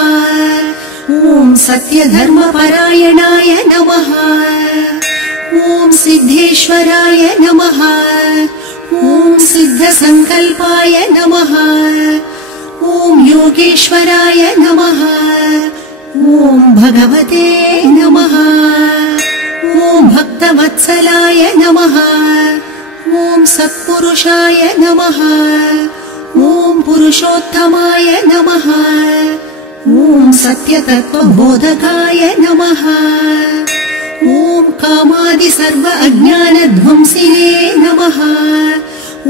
ॐ सत्यधर्मपरायणाय नमः। ॐ सिद्धेश्वराय नमः। ॐ सिद्धसङ्कल्पाय नमः। ॐ योगेश्वराय नमः। ॐ भगवते नमः। ॐ भक्तवत्सलाय नमः। ॐ सत्पुरुषाय नमः। ॐ पुरुषोत्तमाय नमः। ॐ सत्यतत्त्वबोधकाय नमः। ॐ कामादि सर्व अज्ञानध्वंसिने नमः।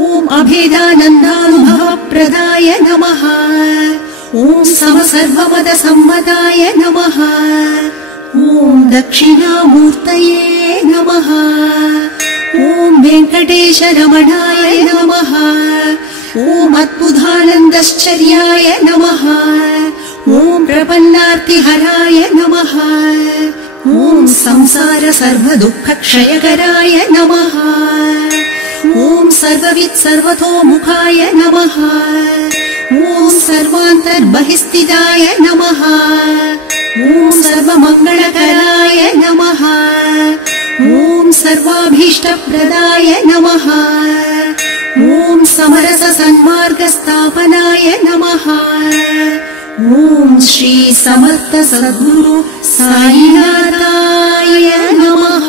ॐ अभेदानन्दानुभवप्रदाय नमः। ॐ समसर्वमदसम्मताय नमः। ॐ दक्षिणामूर्तये नमः। ॐ वेङ्कटेशरमणाय नमः। ॐ अद्भुतानन्दश्चर्याय नमः। ॐ प्रपन्नार्तिहराय नमः। ॐ संसार सर्वदुःखक्षयकराय नमः। ॐ सर्ववित् सर्वतोमुखाय नमः। ॐ सर्वान्तर्बहिस्थिताय नमः। ॐ सर्वमङ्गलकराय नमः। ॐ सर्वाभीष्टप्रदाय नमः। ॐ समरससन्मार्गस्थापनाय नमः। ॐ श्री समर्थ सद्गुरु साईनाथाय नमः।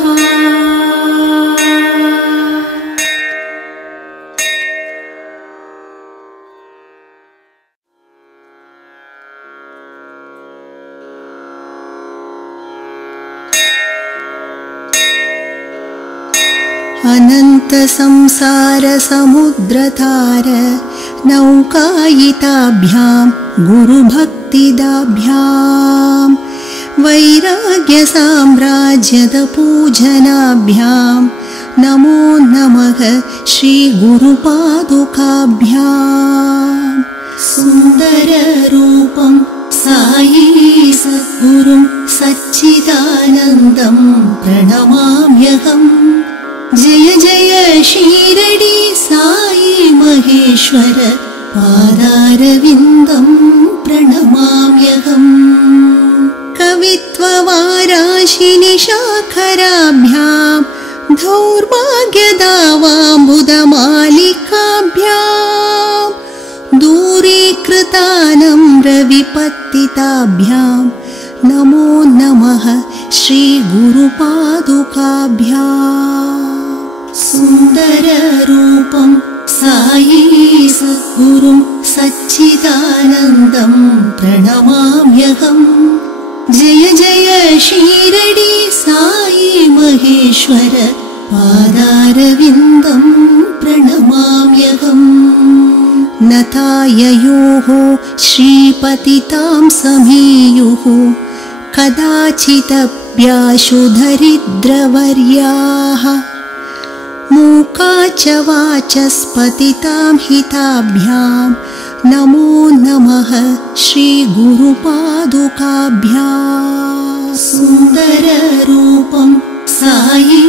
अनन्त संसार समुद्रतार नौकायिताभ्यां गुरुभक्तिदाभ्यां वैराग्य साम्राज्यद पूजनाभ्यां नमो नमः श्री गुरुपादुकाभ्यां। सुन्दर रूपं साई सद्गुरुं सच्चिदानन्दं प्रणमाम्यहम्। जय जय शीरडी साई महेश्वर पादारविन्दं प्रणमाम्यहम्। कवित्ववाराशि निशा दयाखराभ्यां धौर्भाग्यदावाम्बुदमालिकाभ्यां दूरीकृतानम्रविपत्तिताभ्यां नमो नमः श्रीगुरुपादुकाभ्याम् सुन्दररूपं साई सद्गुरुं सच्चिदानन्दं प्रणमाम्यहम् जय जय शिरडी साई महेश्वर पादारविन्दं प्रणमाम्यहम् नताययोः श्रीपतितां समीयुः कदाचिदप्याशु दरिद्रवर्याः मूका च वाचस्पतितां हिताभ्यां नमो नमः श्रीगुरुपादुकाभ्याम् सुन्दररूपं साई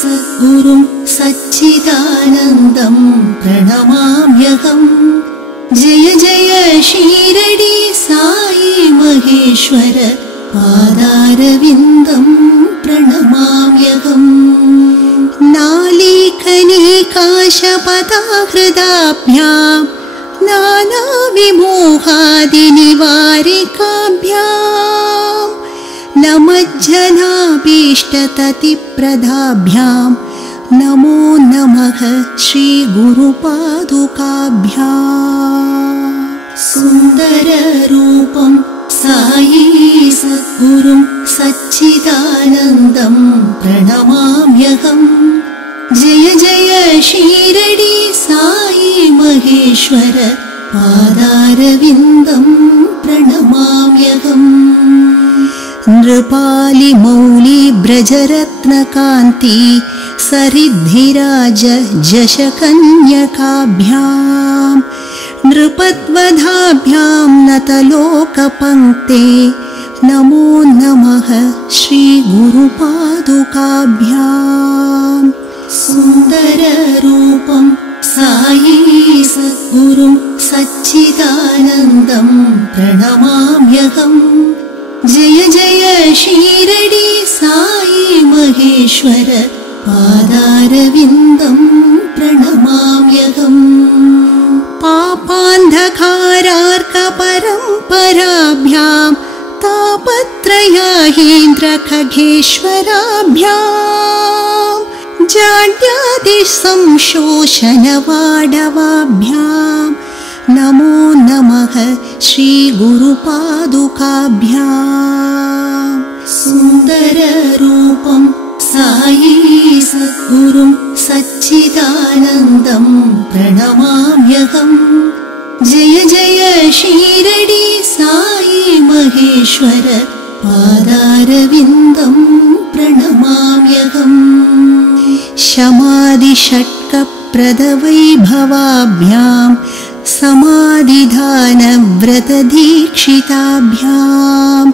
सद्गुरुं सच्चिदानन्दं प्रणमाम्यहम् जय जय शिरडी साई महेश्वर पादारविन्दं प्रणमाम्यहम् नालीकनिकाशपदाहृदाभ्यां नानाविमोहादिनिवारिकाभ्यां नमज्जनाभीष्टततिप्रदाभ्यां नमो नमः श्रीगुरुपादुकाभ्याम् सुन्दररूपं साई सद्गुरुं सच्चिदानन्दं प्रणमाम्यहम् जय जय शिरडी साई महेश्वर पादारविन्दं प्रणमाम्यहम् नृपालिमौली ब्रजरत्नकान्ति सरिद्धिराज जशकन्यकाभ्यां नृपद्वधाभ्यां नतलोकपङ्क्ते नमो नमः श्रीगुरुपादुकाभ्याम् सुन्दररूपं साई सद्गुरुं सच्चिदानन्दं प्रणमाम्यहम् जय जय शिरडी साई महेश्वर पादारविन्दं प्रणमाम्यहम् पापान्धकारार्कपरम्पराभ्यां तापत्रयाहीन्द्रखगेश्वराभ्यां जाड्यादिसंशोषणवाडवाभ्यां नमो नमः श्रीगुरुपादुकाभ्याम् सुन्दररूपं साई सद्गुरुं सच्चिदानन्दं प्रणमाम्यहम् जय जय शिरडी साई महेश्वर पादारविन्दं प्रणमाम्यहम् शमादिषट्कप्रदवैभवाभ्यां समाधिधानव्रतदीक्षिताभ्यां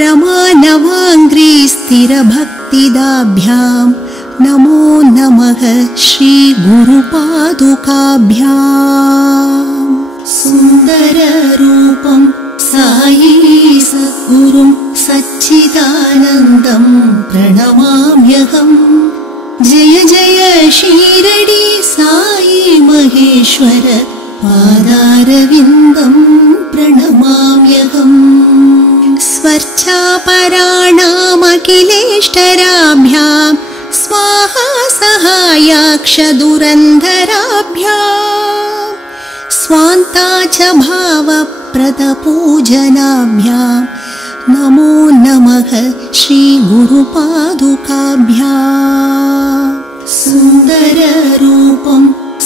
रमानवाङ्घ्रिस्थिरभक्तिदाभ्यां नमो नमः श्रीगुरुपादुकाभ्याम् सुन्दररूपं साई सद्गुरुं सच्चिदानन्दं प्रणमाम्यहम् जय जय शिरडी साई महेश्वर पादारविन्दं प्रणमाम्यहम् स्वर्चापराणामखिलेष्टराभ्यां स्वाहा सहायाक्षदुरन्धराभ्यां स्वान्ता च भावप्रदपूजनाभ्यां नमो नमः श्रीगुरुपादुकाभ्याम् सुन्दररूपं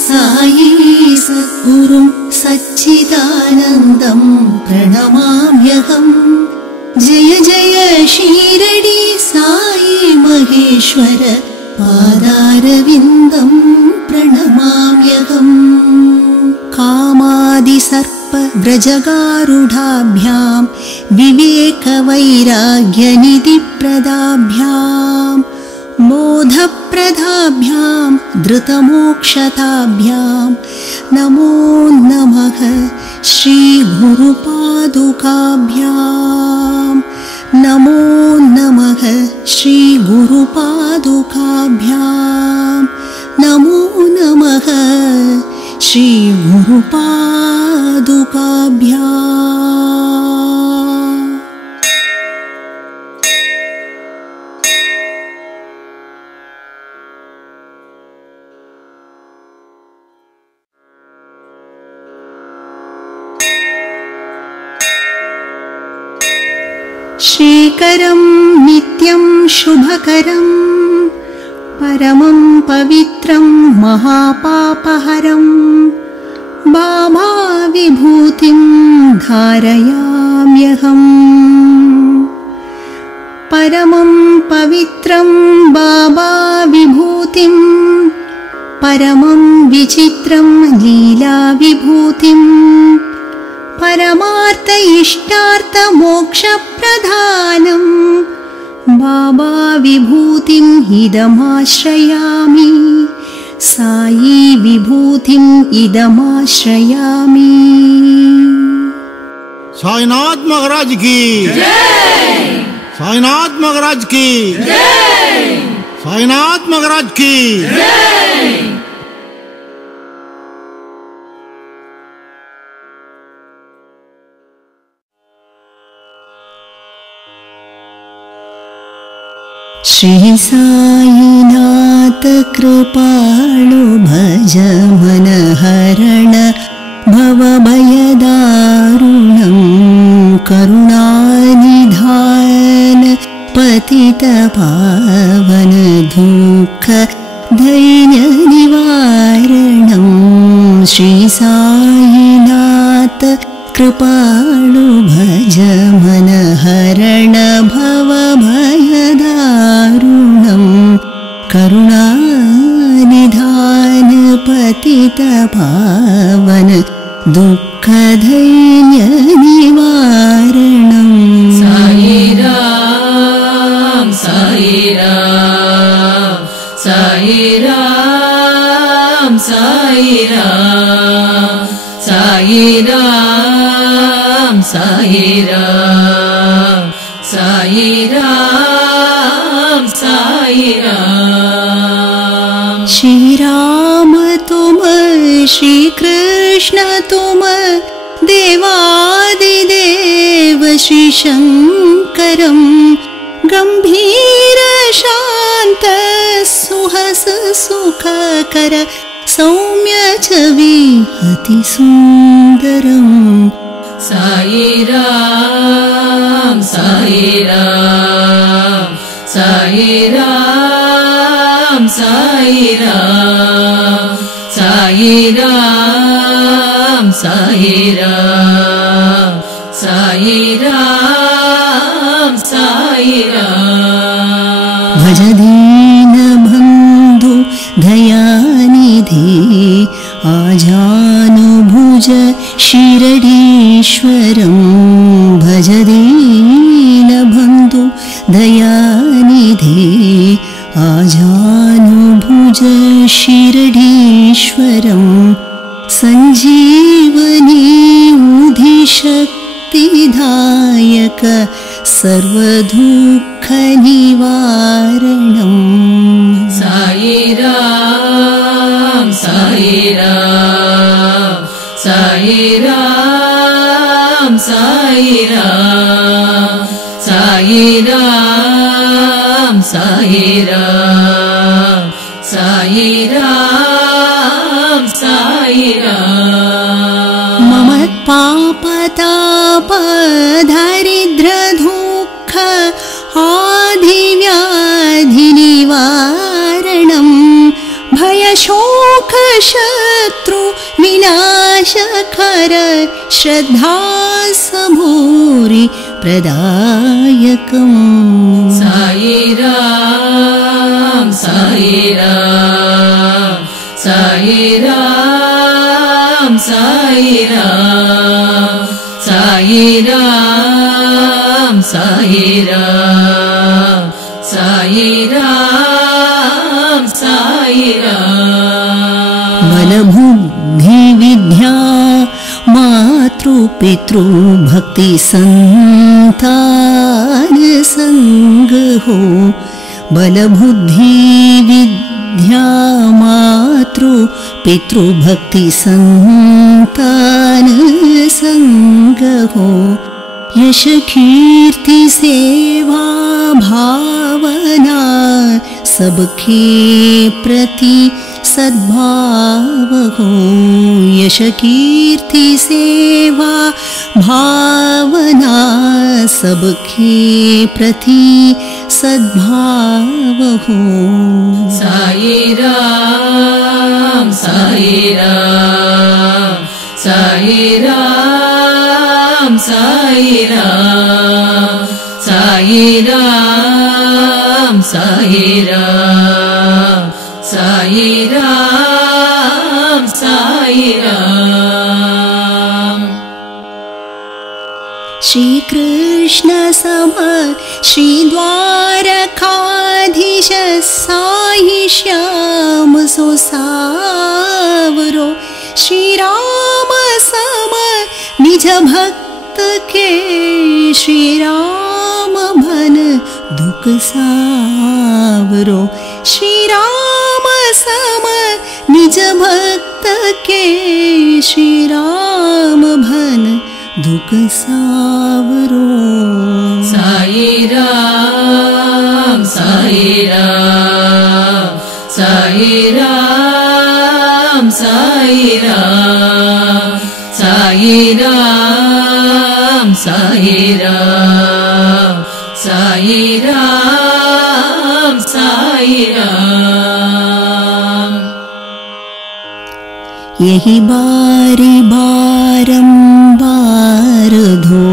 साई सद्गुरुं सच्चिदानन्दं प्रणमाम्यहम् जय जय शिरडी साई महेश्वर पादारविन्दं प्रणमाम्यहम् कामादिसर्पव्रजगारूढाभ्यां विवेकवैराग्यनिधिप्रदाभ्यां बोधप्रदाभ्यां धृतमोक्षताभ्यां नमो नमः श्रीगुरुपादुकाभ्याम् नमो नमः श्री गुरुपादुकाभ्यां नमो नमः श्री गुरुपादुकाभ्यां श्रीकरं नित्यं शुभकरं परमं पवित्रं महापापहरं बाबा विभूतिं धारयाम्यहम् परमं पवित्रं बाबा विभूतिं परमं विचित्रं लीला विभूतिं परमार्थ इष्टार्थ मोक्ष प्रधानं बाबा विभूतिं इदमाश्रयामि साई विभूतिं इदमाश्रयामि। साईनाथ महाराज की जय, साईनाथ महाराज की जय, साईनाथ महाराज की जय। श्री साईनाथ कृपाळु भज मन हरण भवभयदारुणं करुणानिधान पतित पावन दुःख धैर्य निवारणं श्री साईनाथ कृपाळु भज मन हरण भवभयदारुणं करुणानिधान पतित पावन दुःख धैर्य निवारणं। साई राम साई राम साई राम साई राम साई राम साई राम साई राम साई राम। श्री राम तुम श्री कृष्ण तुम देवादिदेव श्री शंकरं गंभीर शांत सुहस सुखकर सौम्य छवि अति सुंदरं साई राम साई राम साई राम साई राम साई राम साई राम साई राम साई राम। भज दीन बंधु दयानिधि आजानुभुज शिरडीश्वरं भज दीन बंधु दयानिधि आजानुभुज शिरडीश्वरं संजीवनी उधिशक्तिदायक सर्वदुःख निवारणं साई राम साई राम साई राम साई राम साई राम साई राम साई राम साई राम। मम पापताप दारिद्र्य दुःख आधिव्याधि निवारणं भय शोक शत्रु विनाशकर श्रद्धा सबूरि प्रदायकं साई राम साई राम साई राम साई राम साई राम साई राम साई राम साई राम। मन बुद्धि विद्या मातृपितृ भक्ति संतान संग हो बलबुद्धि विद्या मातृ पितृ भक्ति संतान संग हो यश कीर्ति सेवा भावना सबके प्रति सद्भाव हो यश कीर्ति सेवा भावना सबके प्रति सद्भाव हो साई राम साई राम साई राम साई राम साई राम साई राम साई राम साई राम श्री कृष्ण सम श्री द्वारकाधीश साई श्याम सो सावरो श्री राम सम निज भक्त के श्री राम भन दुख सावरो श्री राम सम निज भक्त के श्री राम भन दुख सावरो साई राम साई राम साई राम साई राम साई राम साई राम साई राम साई राम यही बारी बारंबार धो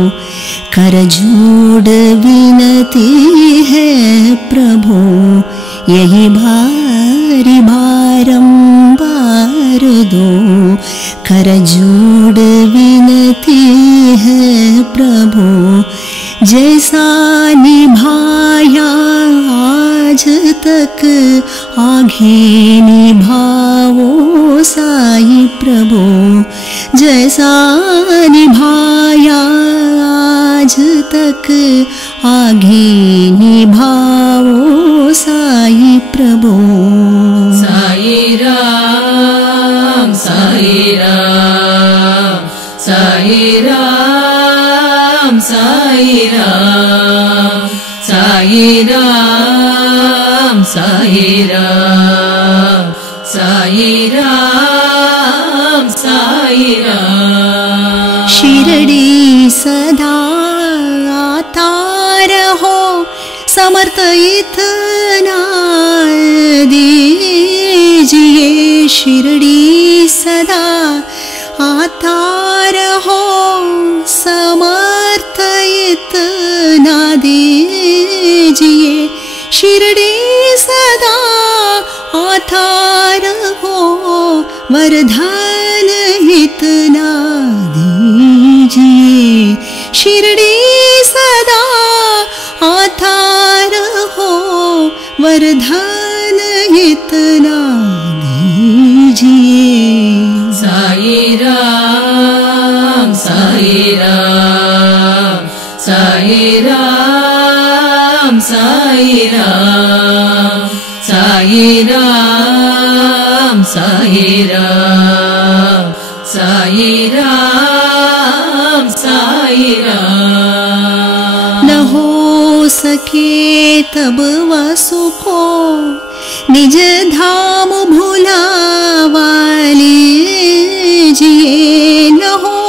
कर जोड़ विनती है प्रभु यही बारी बारंबार दो कर जोड़ विनती है प्रभु जैसा निभाया आज तक आगे निभाओ साई प्रभु जैसा निभाया आज तक आगे निभाओ साई प्रभु साई राम साई राम साई राम साई राम साई राम साई राम साई राम साई राम शिरडी सदा आता रहो समर्थ इतना दीजिए शिरडी सदा आता रहो समर्थ इतना दीजिए शिरडी सदा आता रहो वरदान इतना दीजिए शिरडी सदा आता रहो वरदान इतना दीजिए साई राम साई राम साई राम साई राम साई राम साई राम साई राम साई राम न हो सके तब वसु को निज धाम भुलावा लीजिए न हो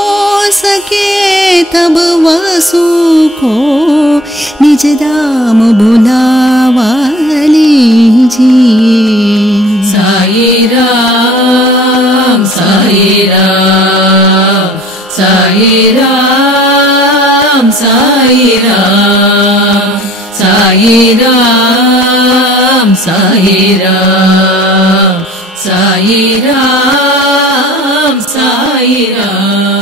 सके तब वसु को निज धाम भुलावा लीजिए साई राम साई राम साई राम साई राम साई राम साई राम साई राम साई राम